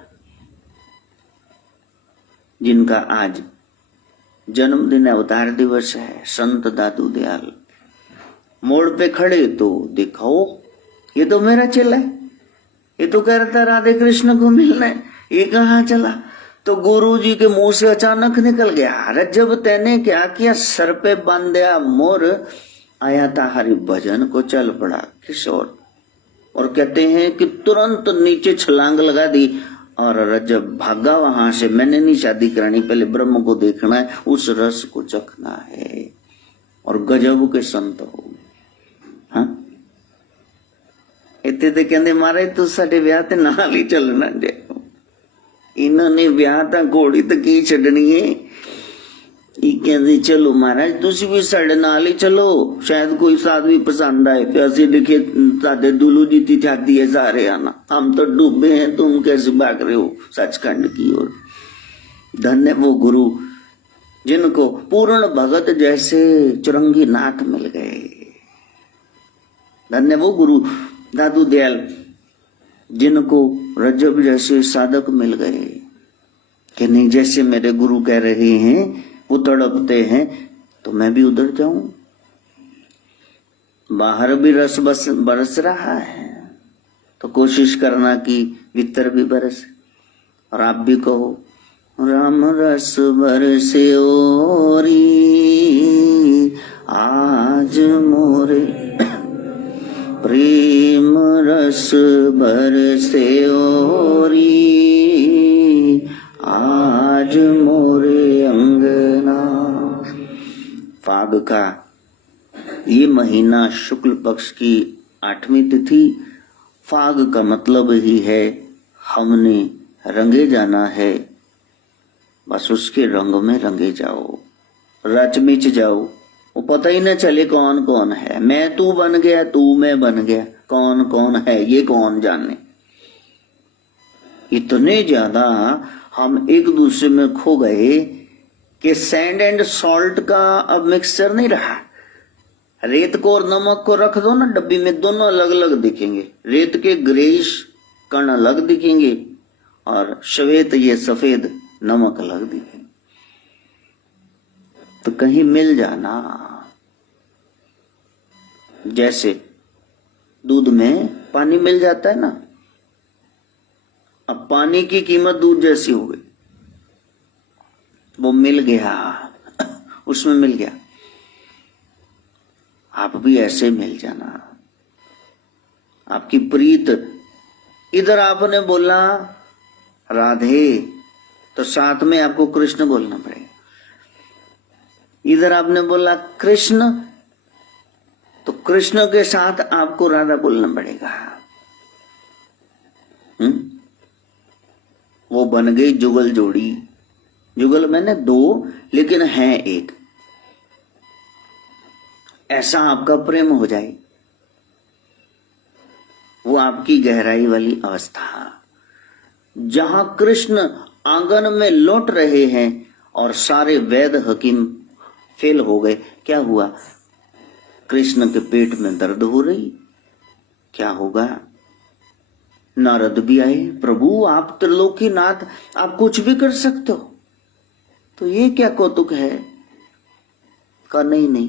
जिनका आज जन्मदिन अवतार दिवस है, संत दादू दयाल मोड़ पे खड़े। तो दिखाओ ये तो मेरा चेला है, ये तो कह रहा था राधे कृष्ण को मिलना है, ये कहाँ चला? तो गुरुजी के मुंह से अचानक निकल गया, रज्जब तैने क्या किया, सर पे बांध दिया मोर, आया था हरि भजन को चल पड़ा किशोर। और कहते हैं कि तुरंत नीचे छलांग लगा दी और रज्जब भागा वहां से। मैंने नहीं शादी करानी, पहले ब्रह्म को देखना है, उस रस को चखना है। और गजब के संत हो। हाँ इतने तो कहते महाराज तू साडे ब्याह ते नाल ही चलना जे। इन्होंने ब्याह तां घोड़ी तो की छड्डनी है। कहते चलो महाराज तुसी भी साडे नाल ही चलो, शायद कोई साथ भी पसंद आए। फिर असि देखिए साडे दुलू जी की शादी है सारे आना, हम तो डूबे हैं, तुम कैसे भाग रहे हो सचखंड की ओर। धन्य वो गुरु जिनको पूर्ण भगत जैसे चुरंगी नाथ मिल गए। धन्य वो गुरु दादू दयाल जिनको रज्जब जैसे साधक मिल गए कि नहीं जैसे मेरे गुरु कह रहे हैं वो तड़पते हैं तो मैं भी उधर जाऊं। बाहर भी रस बरस रहा है तो कोशिश करना कि भीतर भी बरसे। और आप भी कहो राम रस बरसे ओरी, आज मोरे प्रेम रस बरसे ओरी, आज मोरे अंगना। फाग का ये महीना शुक्ल पक्ष की 8वीं तिथि। फाग का मतलब ही है हमने रंगे जाना है, बस उसके रंग में रंगे जाओ, रच मिच जाओ, वो पता ही न चले कौन कौन है। मैं तू बन गया, तू मैं बन गया, कौन कौन है ये कौन जाने। इतने ज्यादा हम एक दूसरे में खो गए कि सैंड एंड सॉल्ट का अब मिक्सचर नहीं रहा। रेत को और नमक को रख दो ना डब्बी में, दोनों अलग अलग दिखेंगे। रेत के ग्रेइश कण अलग दिखेंगे और श्वेत ये सफेद नमक अलग दिखेंगे। तो कहीं मिल जाना। जैसे दूध में पानी मिल जाता है ना, अब पानी की कीमत दूध जैसी हो गई, वो मिल गया, उसमें मिल गया। आप भी ऐसे मिल जाना। आपकी प्रीत, इधर आपने बोला राधे तो साथ में आपको कृष्ण बोलना पड़ेगा। इधर आपने बोला कृष्ण तो कृष्ण के साथ आपको राधा बोलना पड़ेगा। वो बन गई जुगल जोड़ी। जुगल मैंने दो लेकिन है एक। ऐसा आपका प्रेम हो जाए, वो आपकी गहराई वाली अवस्था जहां कृष्ण आंगन में लौट रहे हैं और सारे वैद हकीम फेल हो गए। क्या हुआ? कृष्ण के पेट में दर्द हो रही, क्या होगा? नारद भी आए, प्रभु आप त्रिलोकीनाथ, आप कुछ भी कर सकते हो, तो ये क्या कौतुक है? का नहीं,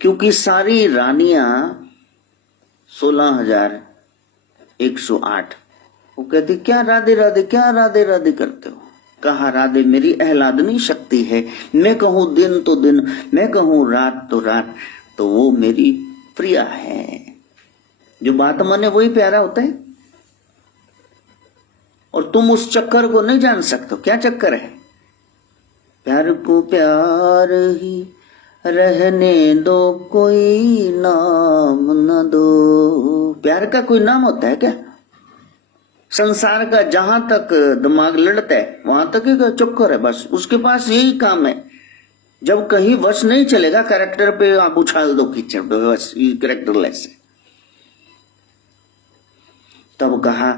क्योंकि सारी रानियां 16,108, वो कहती क्या राधे राधे, क्या राधे राधे करते हो? कहा राधे मेरी आह्लादनी शक्ति है, मैं कहूं दिन तो दिन, मैं कहूं रात तो रात, तो वो मेरी प्रिया है। जो बात माने वही प्यारा होता है। और तुम उस चक्कर को नहीं जान सकते। क्या चक्कर है? प्यार को प्यार ही रहने दो, कोई नाम न दो। प्यार का कोई नाम होता है क्या? संसार का जहां तक दिमाग लड़ता है वहां तक ही चक्कर है, बस उसके पास यही काम है। जब कहीं वश नहीं चलेगा, कैरेक्टर पे आप उछाल दो कीचड़ पे, बस कैरेक्टरलेस है। तब कहा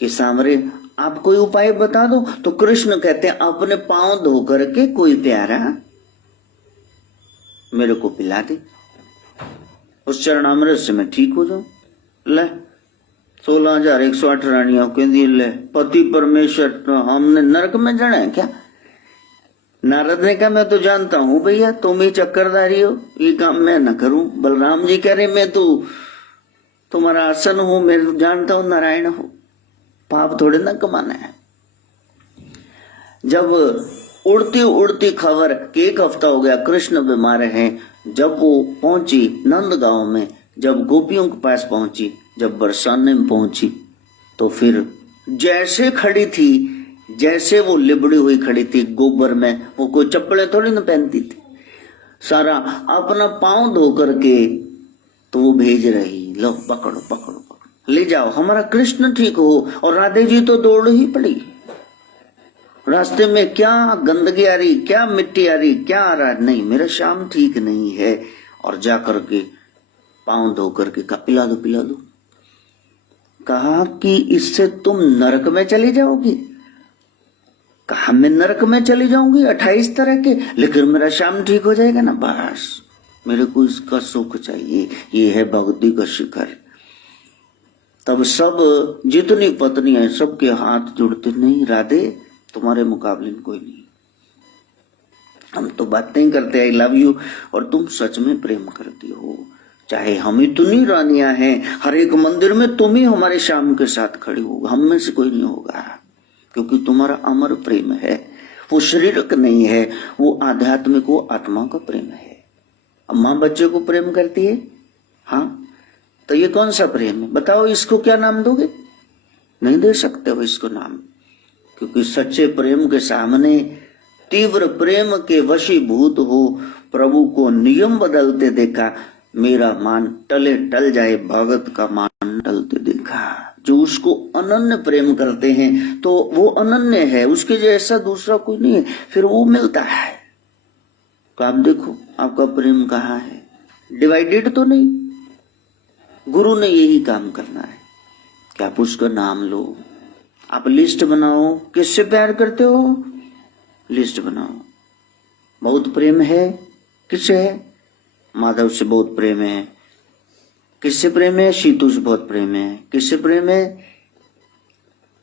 कि सांवरे आप कोई उपाय बता दो। तो कृष्ण कहते हैं अपने पांव धो करके कोई प्यारा मेरे को पिला दे, उस चरणामृत से मैं ठीक हो जाऊं। ले 16,108 रानियों के दिए, ले पति परमेश्वर, तो हमने नरक में जाना है क्या? नारद ने कहा मैं तो जानता हूं भैया, तुम ही चक्करधारी हो, ये काम मैं न करूं। बलराम जी कह रहे मैं तो तुम्हारा आसन हूं, मैं तो जानता हूं नारायण हो, पाप थोड़े ना कमाना है। जब उड़ती उड़ती खबर कि 1 हफ्ता हो गया कृष्ण बीमार हैं, जब वो पहुंची नंद गांव में, जब गोपियों के पास पहुंची, जब बरसाने में पहुंची, तो फिर जैसे खड़ी थी, जैसे वो लिबड़ी हुई खड़ी थी गोबर में, वो कोई चप्पलें थोड़ी ना पहनती थी, सारा अपना पांव धो करके तो वो भेज रही, लो पकड़ो पकड़ो पकड़ो, ले जाओ, हमारा कृष्ण ठीक हो। और राधे जी तो दौड़ ही पड़ी। रास्ते में क्या गंदगी आ रही, क्या मिट्टी आ रही, क्या आ रहा, नहीं मेरा श्याम ठीक नहीं है। और जा करके पांव धो करके कहा पिला दो पिला दो। कहा कि इससे तुम नरक में चली जाओगी। कहा मैं नरक में चली जाऊंगी 28 तरह के, लेकिन मेरा श्याम ठीक हो जाएगा ना, बस मेरे को इसका सुख चाहिए, ये है भक्ति का शिखर। तब सब जितनी पत्नियां सबके हाथ जुड़ते, नहीं राधे तुम्हारे मुकाबले में कोई नहीं, हम तो बातें करते आई लव यू, और तुम सच में प्रेम करती हो। चाहे हम इतनी रानियां हैं, हर एक मंदिर में तुम ही हमारे श्याम के साथ खड़ी हो, हम में से कोई नहीं होगा, क्योंकि तुम्हारा अमर प्रेम है, वो शारीरिक नहीं है, वो आध्यात्मिक, वो आत्मा का प्रेम है। अब माँ बच्चे को प्रेम करती है, हाँ, तो ये कौन सा प्रेम है बताओ? इसको क्या नाम दोगे? नहीं दे सकते हो इसको नाम, क्योंकि सच्चे प्रेम के सामने तीव्र प्रेम के वशीभूत हो, प्रभु को नियम बदलते देखा, मेरा मान टले टल जाए, भगत का मान टलते देखा। जो उसको अनन्य प्रेम करते हैं तो वो अनन्य है, उसके जैसा दूसरा कोई नहीं है, फिर वो मिलता है। तो आप देखो आपका प्रेम कहाँ है, डिवाइडेड तो नहीं। गुरु ने यही काम करना है कि आप उसका नाम लो, आप लिस्ट बनाओ, किससे प्यार करते हो, लिस्ट बनाओ। बहुत प्रेम है, किससे है? माधव से बहुत प्रेम है। किससे प्रेम है? शीतू से बहुत प्रेम है। किससे प्रेम है?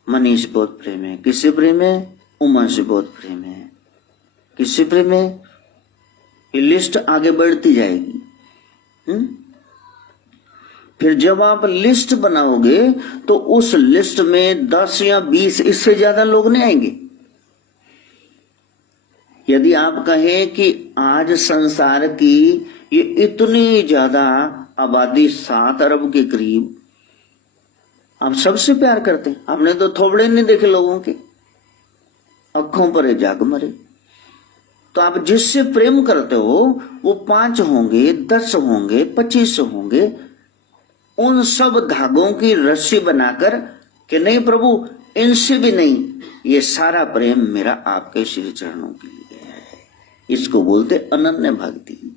मनीष से बहुत प्रेम है। किससे प्रेम है? उमा से बहुत प्रेम है। किससे प्रेम है? ये लिस्ट आगे बढ़ती जाएगी। फिर जब आप लिस्ट बनाओगे तो उस लिस्ट में 10 या 20, इससे ज्यादा लोग नहीं आएंगे। यदि आप कहें कि आज संसार की ये इतनी ज्यादा आबादी 7 अरब के करीब, आप सबसे प्यार करते हैं, आपने तो थोबड़े नहीं देखे लोगों के, आंखों पर जाग मरे। तो आप जिससे प्रेम करते हो वो 5 होंगे, 10 होंगे, 25 होंगे, उन सब धागों की रस्सी बनाकर कि नहीं प्रभु इनसे भी नहीं, ये सारा प्रेम मेरा आपके श्री चरणों के लिए है। इसको बोलते अनन्य भक्ति।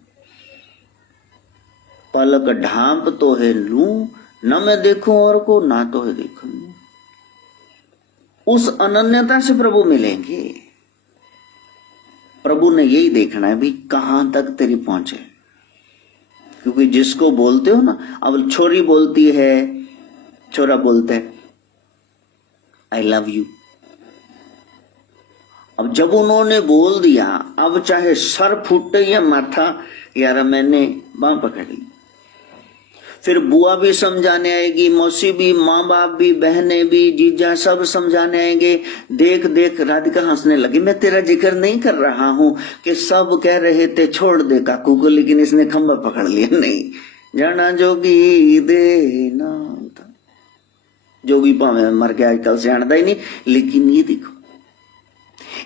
पलक ढांप तो है लूं, न मैं देखूं और को, ना तो है देखूं। उस अनन्यता से प्रभु मिलेंगे। प्रभु ने यही देखना है भी कहां तक तेरी पहुंचे। क्योंकि जिसको बोलते हो ना, अब छोरी बोलती है, छोरा बोलता है आई लव यू। अब जब उन्होंने बोल दिया, अब चाहे सर फूटे या माथा, यार मैंने बांह पकड़ ली। फिर बुआ भी समझाने आएगी, मौसी भी, माँ बाप भी, बहनें भी, जीजा सब समझाने आएंगे। देख देख राधिका हंसने लगी। मैं तेरा जिक्र नहीं कर रहा हूं कि सब कह रहे थे छोड़ दे काकू को, लेकिन इसने खंभा पकड़ लिया। नहीं, जाना जोगी दे ना था, जोगी पावे मर गया आजकल से आंदा ही नहीं। लेकिन ये देखो,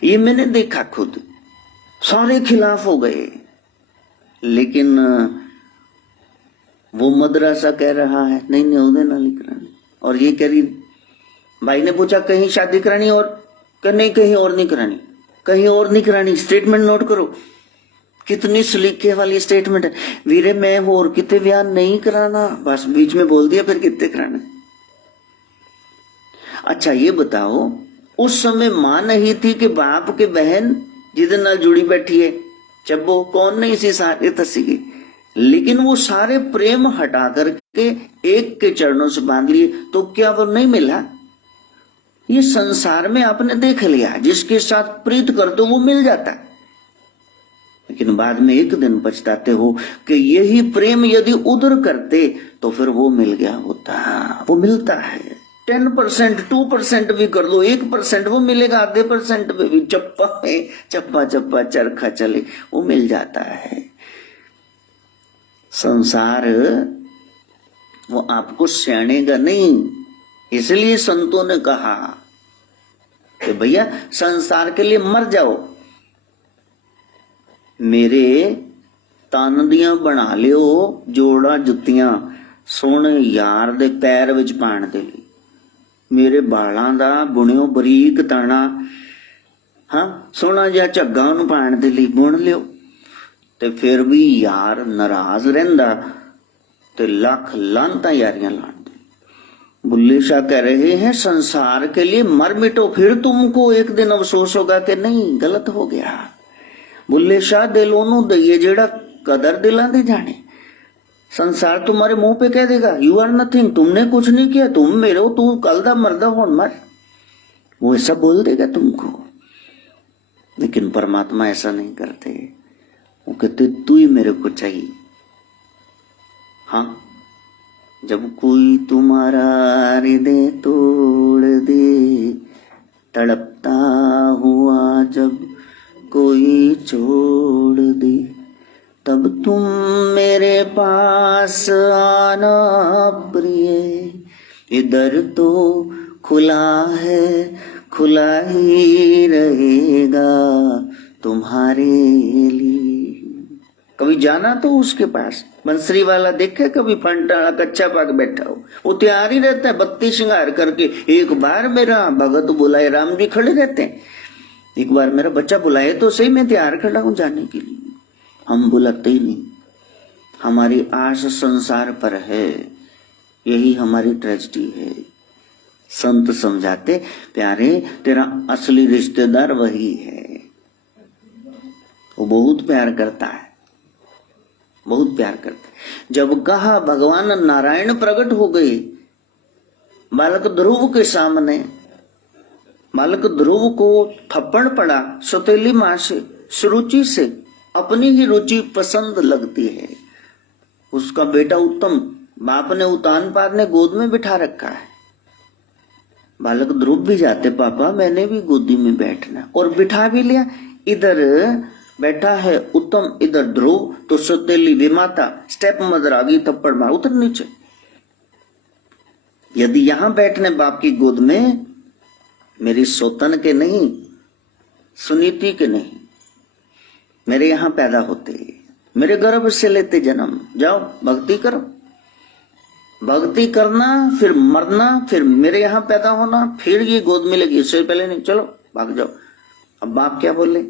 ये मैंने देखा खुद, सारे खिलाफ हो गए, लेकिन वो मदरसा कह रहा है नहीं नहीं उदे ना करानी, और ये कह रही। भाई ने पूछा कहीं शादी करानी, और नहीं कहीं और नहीं करानी, कहीं और नहीं करानी। स्टेटमेंट नोट करो, कितनी सलीके वाली स्टेटमेंट है। वीरे मैं और कितने ब्याह नहीं कराना, बस बीच में बोल दिया, फिर कितने कराना। अच्छा ये बताओ, उस समय मां नहीं थी कि बाप के बहन जिद नाल जुड़ी बैठी है, चब्बो कौन नहीं सी सारे तसी गई। लेकिन वो सारे प्रेम हटा करके एक के चरणों से बांध लिए, तो क्या वो नहीं मिला? ये संसार में आपने देख लिया, जिसके साथ प्रीत कर दो वो मिल जाता है, लेकिन बाद में एक दिन पछताते हो कि यही प्रेम यदि उधर करते तो फिर वो मिल गया होता। वो मिलता है 10%, 2% भी कर लो, 1% वो मिलेगा, आधे % पे भी चप्पा में चप्पा चप्पा चरखा चले, वो मिल जाता है। संसार वो आपको सैनेगा नहीं, इसलिए संतों ने कहा कि भैया संसार के लिए मर जाओ, मेरे तानदियां बना लियो जोड़ा जुत्तियां, सोने यार दे पैर विच पाण दे लई, मेरे बालां दा बुणियो बरीक ताना, हाँ सोना जिहा झग्गा नूं पाण दे लई बुण लियो। ते फिर भी यार नाराज रहिंदा ते लख लानतां यारियां लांदे। बुल्ले शाह कह रहे हैं संसार के लिए मर मिटो, फिर तुमको एक दिन अफसोस होगा कि नहीं गलत हो गया। बुल्ले शाह दिलों नूं दईए जेड़ा कदर दिलां दी जाने। संसार तुम्हारे मुंह पे कह देगा यू आर नथिंग, तुमने कुछ नहीं किया, तुम मेरे हो, तू कल दा मरदा हुण मर, वो ऐसा बोल देगा तुमको। लेकिन परमात्मा ऐसा नहीं करते, वो कहते तू ही मेरे को चाहिए। हाँ, जब कोई तुम्हारा हृदय तोड़ दे, तड़पता हुआ जब कोई छोड़ दे, तब तुम मेरे पास आना प्रिय, इधर तो खुला है, खुला ही रहेगा तुम्हारे लिए। कभी जाना तो उसके पास, बंसरी वाला देखे कभी फंटाला कच्चा पाक बैठा हो, वो तैयार ही रहता है बत्ती श्रृंगार करके। एक बार मेरा भगत बुलाए, राम जी खड़े रहते हैं, एक बार मेरा बच्चा बुलाए तो सही, मैं तैयार खड़ा हूं जाने के लिए। हम बुलाते ही नहीं, हमारी आस संसार पर है, यही हमारी ट्रेजेडी है। संत समझाते प्यारे तेरा असली रिश्तेदार वही है, वो बहुत प्यार करता है, बहुत प्यार करता है। जब कहा भगवान नारायण प्रकट हो गए बालक ध्रुव के सामने, बालक ध्रुव को थप्पड़ पड़ा सौतेली मां से, सुरुचि से, अपनी ही रुचि पसंद लगती है। उसका बेटा उत्तम, बाप ने उतानपाद ने गोद में बिठा रखा है। बालक ध्रुव भी जाते पापा मैंने भी गोदी में बैठना, और बिठा भी लिया। इधर बैठा है उत्तम, इधर ध्रुव, तो सौतेली विमाता स्टेप मदर आ गई, थप्पड़ मार उतर नीचे। यदि यहां बैठने बाप की गोद में, मेरी सौतन के नहीं, सुनीति के नहीं, मेरे यहां पैदा होते, मेरे गर्भ से लेते जन्म, जाओ भक्ति करो, भक्ति करना, फिर मरना, फिर मेरे यहां पैदा होना, फिर ये गोद मिलेगी, इससे पहले नहीं, चलो भाग जाओ। अब बाप क्या बोले?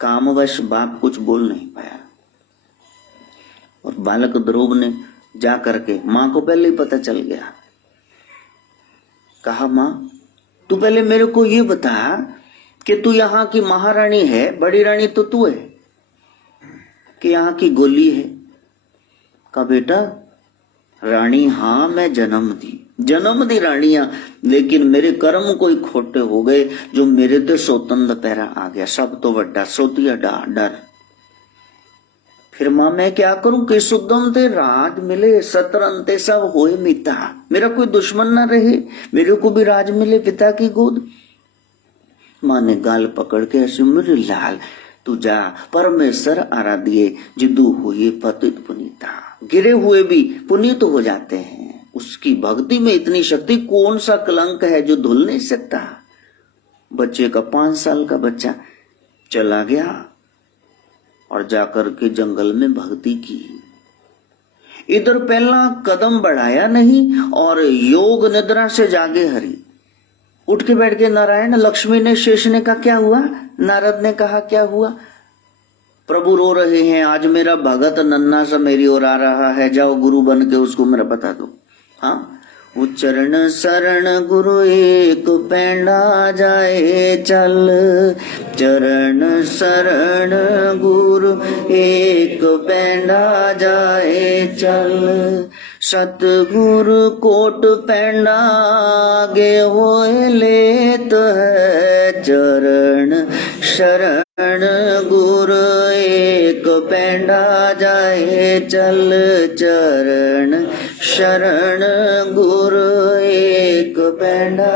कामवश बाप कुछ बोल नहीं पाया, और बालक ध्रुव ने जा करके मां को पहले ही पता चल गया, कहा मां तू पहले मेरे को ये बता कि तू यहाँ की महारानी है, बड़ी रानी तो तू है, कि यहाँ की गोली है। कहा बेटा रानी हाँ मैं जन्म दी रानियां, लेकिन मेरे कर्म कोई खोटे हो गए जो मेरे ते सोतन पैरा आ गया। सब तो बड़ा सोतिया डर। फिर मां मैं क्या करूं कि सुगम ते राज मिले, सतरन ते सब होए मिता, मेरा कोई दुश्मन ना रहे, मेरे को भी राज मिले पिता की गोद। मां ने गाल पकड़ के ऐसे, मेरे लाल तू जा, परमेश्वर आराध्य जिदू हुए पतित पुनीता, गिरे हुए भी पुनीत हो जाते हैं। उसकी भक्ति में इतनी शक्ति, कौन सा कलंक है जो धुल नहीं सकता। बच्चे का 5 साल का बच्चा चला गया और जाकर के जंगल में भक्ति की। इधर पहला कदम बढ़ाया नहीं और योग निद्रा से जागे हरि। उठ के बैठ के नारायण। लक्ष्मी ने शेष ने कहा क्या हुआ? नारद ने कहा क्या हुआ? प्रभु रो रहे हैं, आज मेरा भगत नन्ना सा मेरी ओर आ रहा है, जाओ गुरु बन के उसको मेरा बता दो। हाँ, वो चरण शरण गुरु एक पैंडा जाए चल, चरण शरण गुरु एक पैंडा जाए चल, सतगुरु कोट पैंडा आगे होए लेत है, चरण शरण गुरु एक पैंडा जाए चल, चरण शरण गुरु एक पैंडा।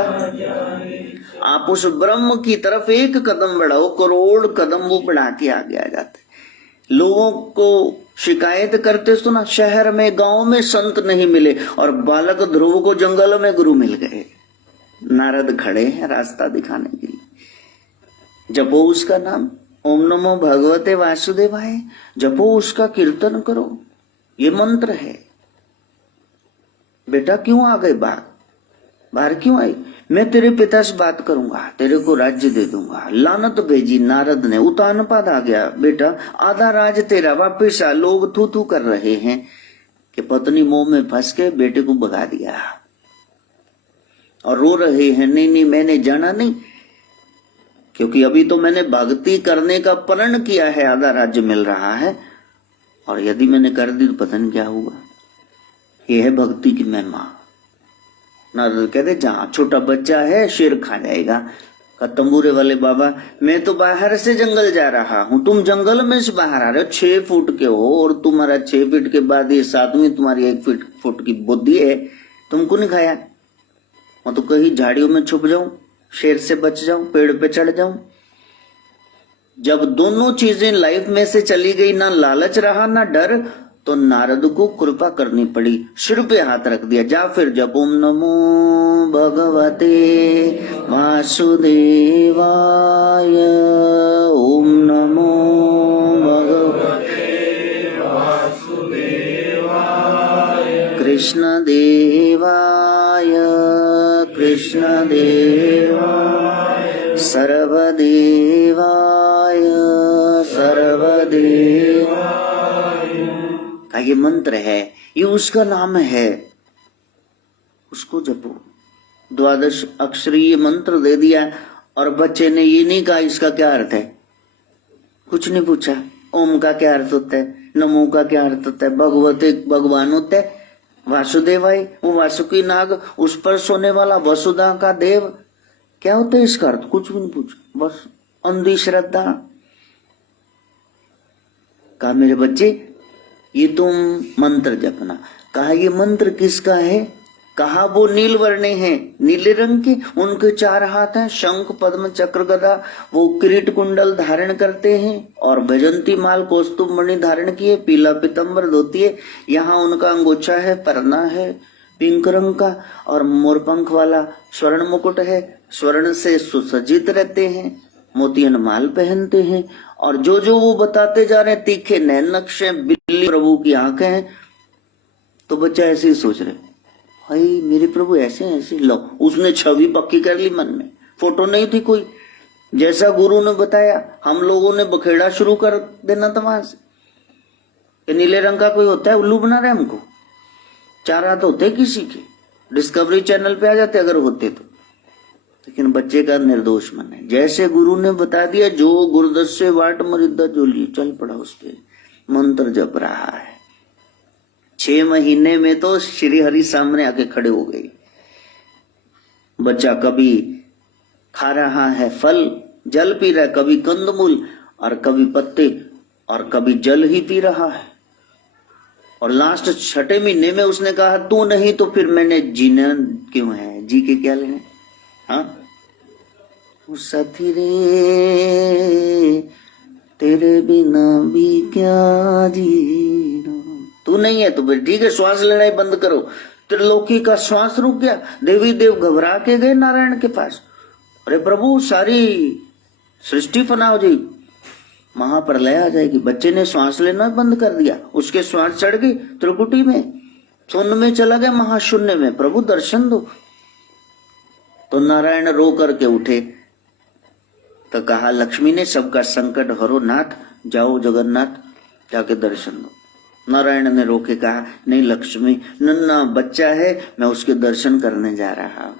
आप उस ब्रह्म की तरफ एक कदम बढ़ाओ, करोड़ कदम वो बढ़ा के आगे आ जाते। लोगों को शिकायत करते सुना, शहर में गांव में संत नहीं मिले और बालक ध्रुव को जंगल में गुरु मिल गए। नारद खड़े हैं रास्ता दिखाने के लिए। जपो उसका नाम, ओम नमो भगवते वासुदेवाय, जपो उसका कीर्तन करो, ये मंत्र है। बेटा क्यों आ गए बाहर क्यों आई? मैं तेरे पिता से बात करूंगा, तेरे को राज्य दे दूंगा। लानत भेजी नारद ने, उतानपाद आ गया। बेटा आधा राज तेरा, वापिस आ। लोग थू थू कर रहे हैं कि पत्नी मोह में फंस के बेटे को भगा दिया और रो रहे हैं, नहीं मैंने जाना नहीं, क्योंकि अभी तो मैंने भक्ति करने का प्रण किया है, आधा राज्य मिल रहा है, और यदि मैंने कर दी तो पता नहीं क्या हुआ। यह है भक्ति की महिमा। नारद कहते जहां छोटा बच्चा है शेर खा जाएगा। का तंबूरे वाले बाबा, मैं तो बाहर से जंगल जा रहा हूं, तुम जंगल में से बाहर आ रहे हो, 6 फुट के हो और तुम्हारा 6 फीट के बाद ये 7वीं तुम्हारी 1 फुट की बुद्धि है, तुमको नहीं खाया। मैं तो कहीं झाड़ियों में छुप जाऊं, शेर से बच जाऊं, पेड़ पे चढ़ जाऊं। जब दोनों चीजें लाइफ में से चली गई, ना लालच रहा ना डर, तो नारद को कृपा करनी पड़ी, सिर पे हाथ रख दिया। जा फिर जप ओम नमो भगवते वासुदेवाय, ओम नमो भगवते वासुदेवाय, कृष्ण देवाय सर्वदेवाय का ये मंत्र है, ये उसका नाम है, उसको जपो। 12 अक्षरीय मंत्र दे दिया और बच्चे ने ये नहीं कहा इसका क्या अर्थ है, कुछ नहीं पूछा। ओम का क्या अर्थ होता है, नमो का क्या अर्थ होता है, भगवते भगवान होता है, वासुदेवाय वो वासुकी नाग, उस पर सोने वाला वसुधा का देव, क्या होता है इसका अर्थ, कुछ भी नहीं पूछा, बस अंधी श्रद्धा। कहा मेरे बच्चे ये तुम मंत्र जपना। कहा ये मंत्र किसका है? कहा वो नील वर्णे हैं, नीले रंग के, उनके 4 हाथ हैं, शंख पद्म चक्र गदा, वो किरीट कुंडल धारण करते हैं और वैजंती माल कौस्तुभ मणि धारण किए, पीला पीतम्बर धोती है, यहाँ उनका अंगोछा है, परना है पिंक रंग का और मोरपंख वाला स्वर्ण मुकुट है, स्वर्ण से सुसज्जित रहते हैं, मोतियन माल पहनते हैं और जो जो वो बताते जा रहे हैं, तीखे नैन नक्शे, बिल्ली प्रभु की आंखें हैं। तो बच्चा ऐसे ही सोच रहे, भाई मेरे प्रभु ऐसे ऐसे, लो उसने छवि पक्की कर ली मन में, फोटो नहीं थी कोई, जैसा गुरु ने बताया हम लोगों ने बखेड़ा शुरू कर देना था वहां से। नीले रंग का कोई होता है, उल्लू बना रहे हमको, 4 हाथ होते किसी के, डिस्कवरी चैनल पे आ जाते अगर होते तो। लेकिन बच्चे का निर्दोष मन है। जैसे गुरु ने बता दिया, जो गुरुदस्से वाट मरिद्दा जोली, चल पड़ा उस पे, मंत्र जप रहा है। 6 महीने में तो श्री हरि सामने आके खड़े हो गए। बच्चा कभी खा रहा है फल, जल पी रहा है, कभी कंदमूल और कभी पत्ते और कभी जल ही पी रहा है। और लास्ट 6ठे महीने में उसने कहा, तू नहीं तो फिर मैंने जीना क्यों है, जी के क्या लेने। हाँ, साथी रे तेरे बिना भी क्या जीना, तू नहीं है तो फिर ठीक है, श्वास लेना ही बंद करो। त्रिलोकी का श्वास रुक गया। देवी देव घबरा के गए नारायण के पास, अरे प्रभु सारी सृष्टि फना हो जाएगी, महाप्रलय आ जाएगी। बच्चे ने श्वास लेना बंद कर दिया, उसके श्वास चढ़ गई त्रिकुटी में, शून्य में चला गया, महाशून्य में। प्रभु दर्शन दो। तो नारायण रो करके उठे तो कहा, लक्ष्मी ने सबका संकट हरो नाथ, जाओ जगन्नाथ जाके दर्शन दो। नारायण ने रोके कहा, नहीं लक्ष्मी, नन्ना बच्चा है, मैं उसके दर्शन करने जा रहा हूं।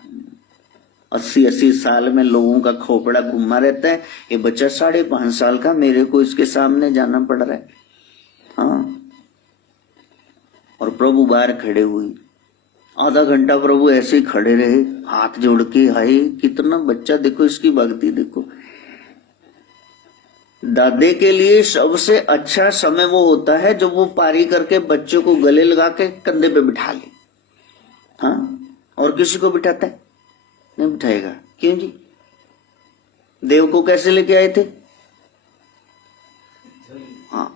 80-80 साल में लोगों का खोपड़ा घुमा रहता है, ये बच्चा 5.5 साल का, मेरे को इसके सामने जाना पड़ रहा है। हाँ, और प्रभु बाहर खड़े हुए, आधा घंटा प्रभु ऐसे ही खड़े रहे, हाथ जोड़ के। हाय कितना बच्चा, देखो इसकी भक्ति देखो। दादे के लिए सबसे अच्छा समय वो होता है जब वो पारी करके बच्चे को गले लगा के कंधे पे बिठा ले। हाँ, और किसी को बिठाता है? नहीं बिठाएगा। क्यों जी? देव को कैसे लेके आए थे? हाँ,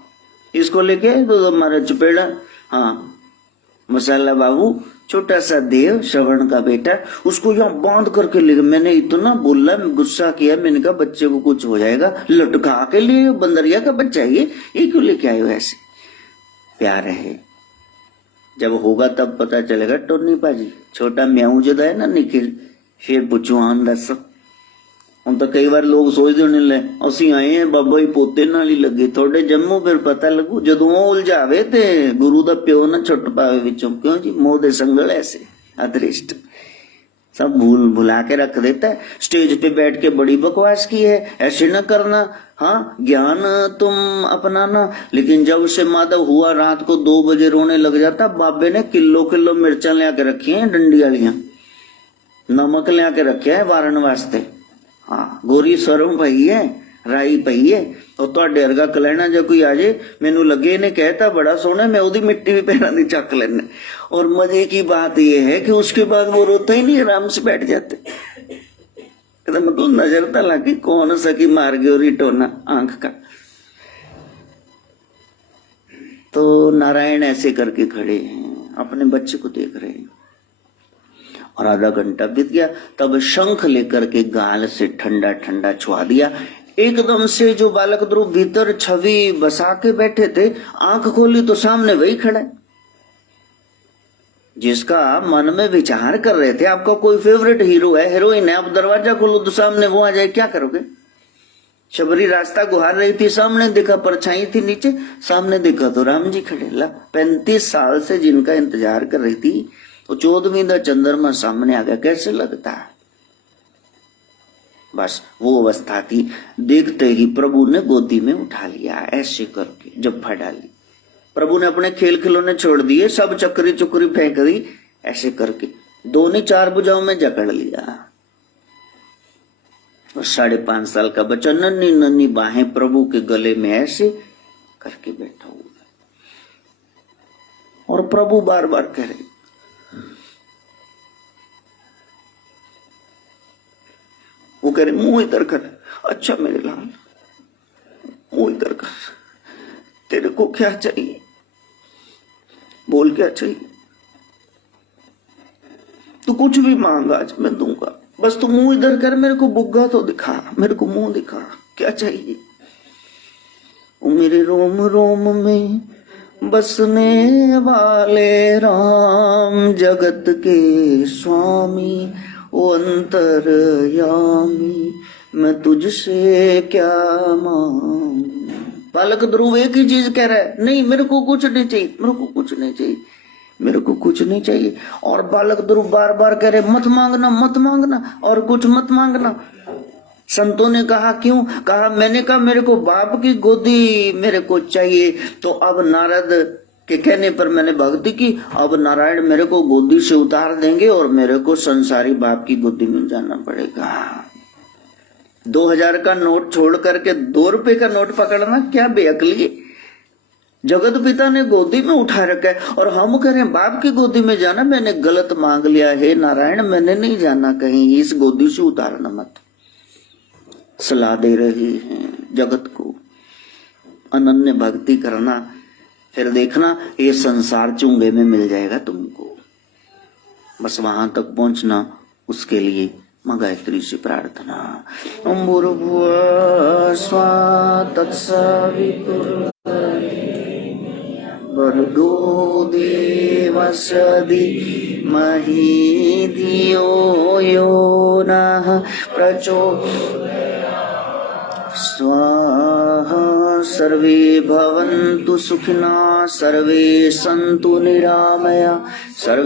इसको लेके आए तो हमारा चपेड़ा। हाँ, मसाला बाबू, छोटा सा देव, श्रवण का बेटा, उसको यहाँ बांध करके ले गए। मैंने इतना बोला, गुस्सा किया, मैंने कहा बच्चे को कुछ हो जाएगा, लटका के लिए बंदरिया का बच्चा है ये क्यों लेके आए हो? ऐसे प्यार है, जब होगा तब पता चलेगा। टोनी पाजी छोटा म्याऊ जदा है ना निखिल, फिर पूछो आन दस। हम तो कई बार लोग सोचते होने ले, असी आए हैं बाबा ही पोते नाल ही लगे, थोड़े जम्मू फिर पता लगू जदों उलझावे ते गुरु दा प्यो ना छुट पावे विचों। क्यों जी? मोह दे संगल ऐसे अदृष्ट सब भुला के रख देता है। स्टेज पे बैठ के बड़ी बकवास की है, ऐसे न करना। हाँ, ज्ञान तुम अपनाना। लेकिन जब से माधव हुआ, रात को 2 बजे रोने लग जाता। बाबे ने किलो मिर्चा ले आके रखी है, डंडी वालियां, नमक ले आके रखे है वारण वास्ते। हाँ, गोरी सरों पई है, राई पई है, और ਤੁਹਾਡੇ ਵਰਗਾ ਕਲੈਣਾ ਜੇ कोई आ जाए, मैनू लगे ने कहता बड़ा सोना, मैं ओदी मिट्टी भी पैरों दी चक लेना। और मजे की बात यह है कि उसके बाद वो रोता ही नहीं, आराम से बैठ जाते। मतलब नजर तो लगी, कौन सकी मार गयो रिटोना आंख का। तो नारायण ऐसे करके खड़े हैं, अपने बच्चे को देख रहे हैं। और आधा घंटा बीत गया, तब शंख लेकर के गाल से ठंडा ठंडा छुआ दिया। एकदम से जो बालक ध्रुव भीतर छवि बसा के बैठे थे, आंख खोली तो सामने वही खड़ा है जिसका मन में विचार कर रहे थे। आपका कोई फेवरेट हीरो है, हीरोइन है, आप दरवाजा खोलो तो सामने वो आ जाए, क्या करोगे? शबरी रास्ता गुहार रही थी, सामने देखा परछाई थी नीचे, सामने देखा तो राम जी खड़े। 35 साल से जिनका इंतजार कर रही थी, तो 14वीं दा चंद्रमा सामने आ गया, कैसे लगता है? बस वो अवस्था थी। देखते ही प्रभु ने गोदी में उठा लिया, ऐसे करके जफ्फा डाली। प्रभु ने अपने खेल खिलौने छोड़ दिए, सब चक्री चुकरी फेंक दी, ऐसे करके दोनों 4 भुजाओं में जकड़ लिया। और 5.5 साल का बच्चा नन्ही नन्ही बाहें प्रभु के गले में ऐसे करके बैठा हुआ। और प्रभु बार बार कह रहे, वो कह रहे मुंह इधर कर। अच्छा मेरे लाल, मुंह इधर कर, तेरे को क्या चाहिए? बोल क्या चाहिए? तू कुछ भी मांग, आज मैं दूंगा, बस तू मुंह इधर कर, मेरे को बुग्गा तो दिखा, मेरे को मुंह दिखा, क्या चाहिए? मेरे रोम रोम में बसने वाले राम, जगत के स्वामी ओ अंतरयामी, मैं तुझसे क्या मांगू। बालक ध्रुव एक ही चीज कह रहा है, नहीं मेरे को कुछ नहीं चाहिए, मेरे को कुछ नहीं चाहिए। मेरे को कुछ नहीं चाहिए। और बालक ध्रुव बार बार कह रहे मत मांगना मत मांगना और कुछ मत मांगना। संतों ने कहा क्यों? कहा मैंने कहा मेरे को बाप की गोदी मेरे को चाहिए। तो अब नारद के कहने पर मैंने भक्ति की, अब नारायण मेरे को गोदी से उतार देंगे और मेरे को संसारी बाप की गोदी में जाना पड़ेगा। 2000 का नोट छोड़ करके 2 रुपए का नोट पकड़ना क्या बेअकली। जगत पिता ने गोदी में उठा रखा है और हम कह रहे हैं बाप की गोदी में जाना। मैंने गलत मांग लिया है नारायण, मैंने नहीं जाना कहीं, इस गोदी से उतारना मत। सलाह दे रहे हैं जगत को अनन्य भक्ति करना, फिर देखना ये संसार चुंगे में मिल जाएगा तुमको। बस वहां तक पहुंचना, उसके लिए मां गायत्री से प्रार्थना। ओम भूर्भुवः स्वः तत्सवितुर्वरेण्यं भर्गो देवस्य धीमहि धियो यो नः प्रचोदयात् स्वाहा। सर्वे भवन्तु सुखिनः, सर्वे सन्तु निरामया, सर्वे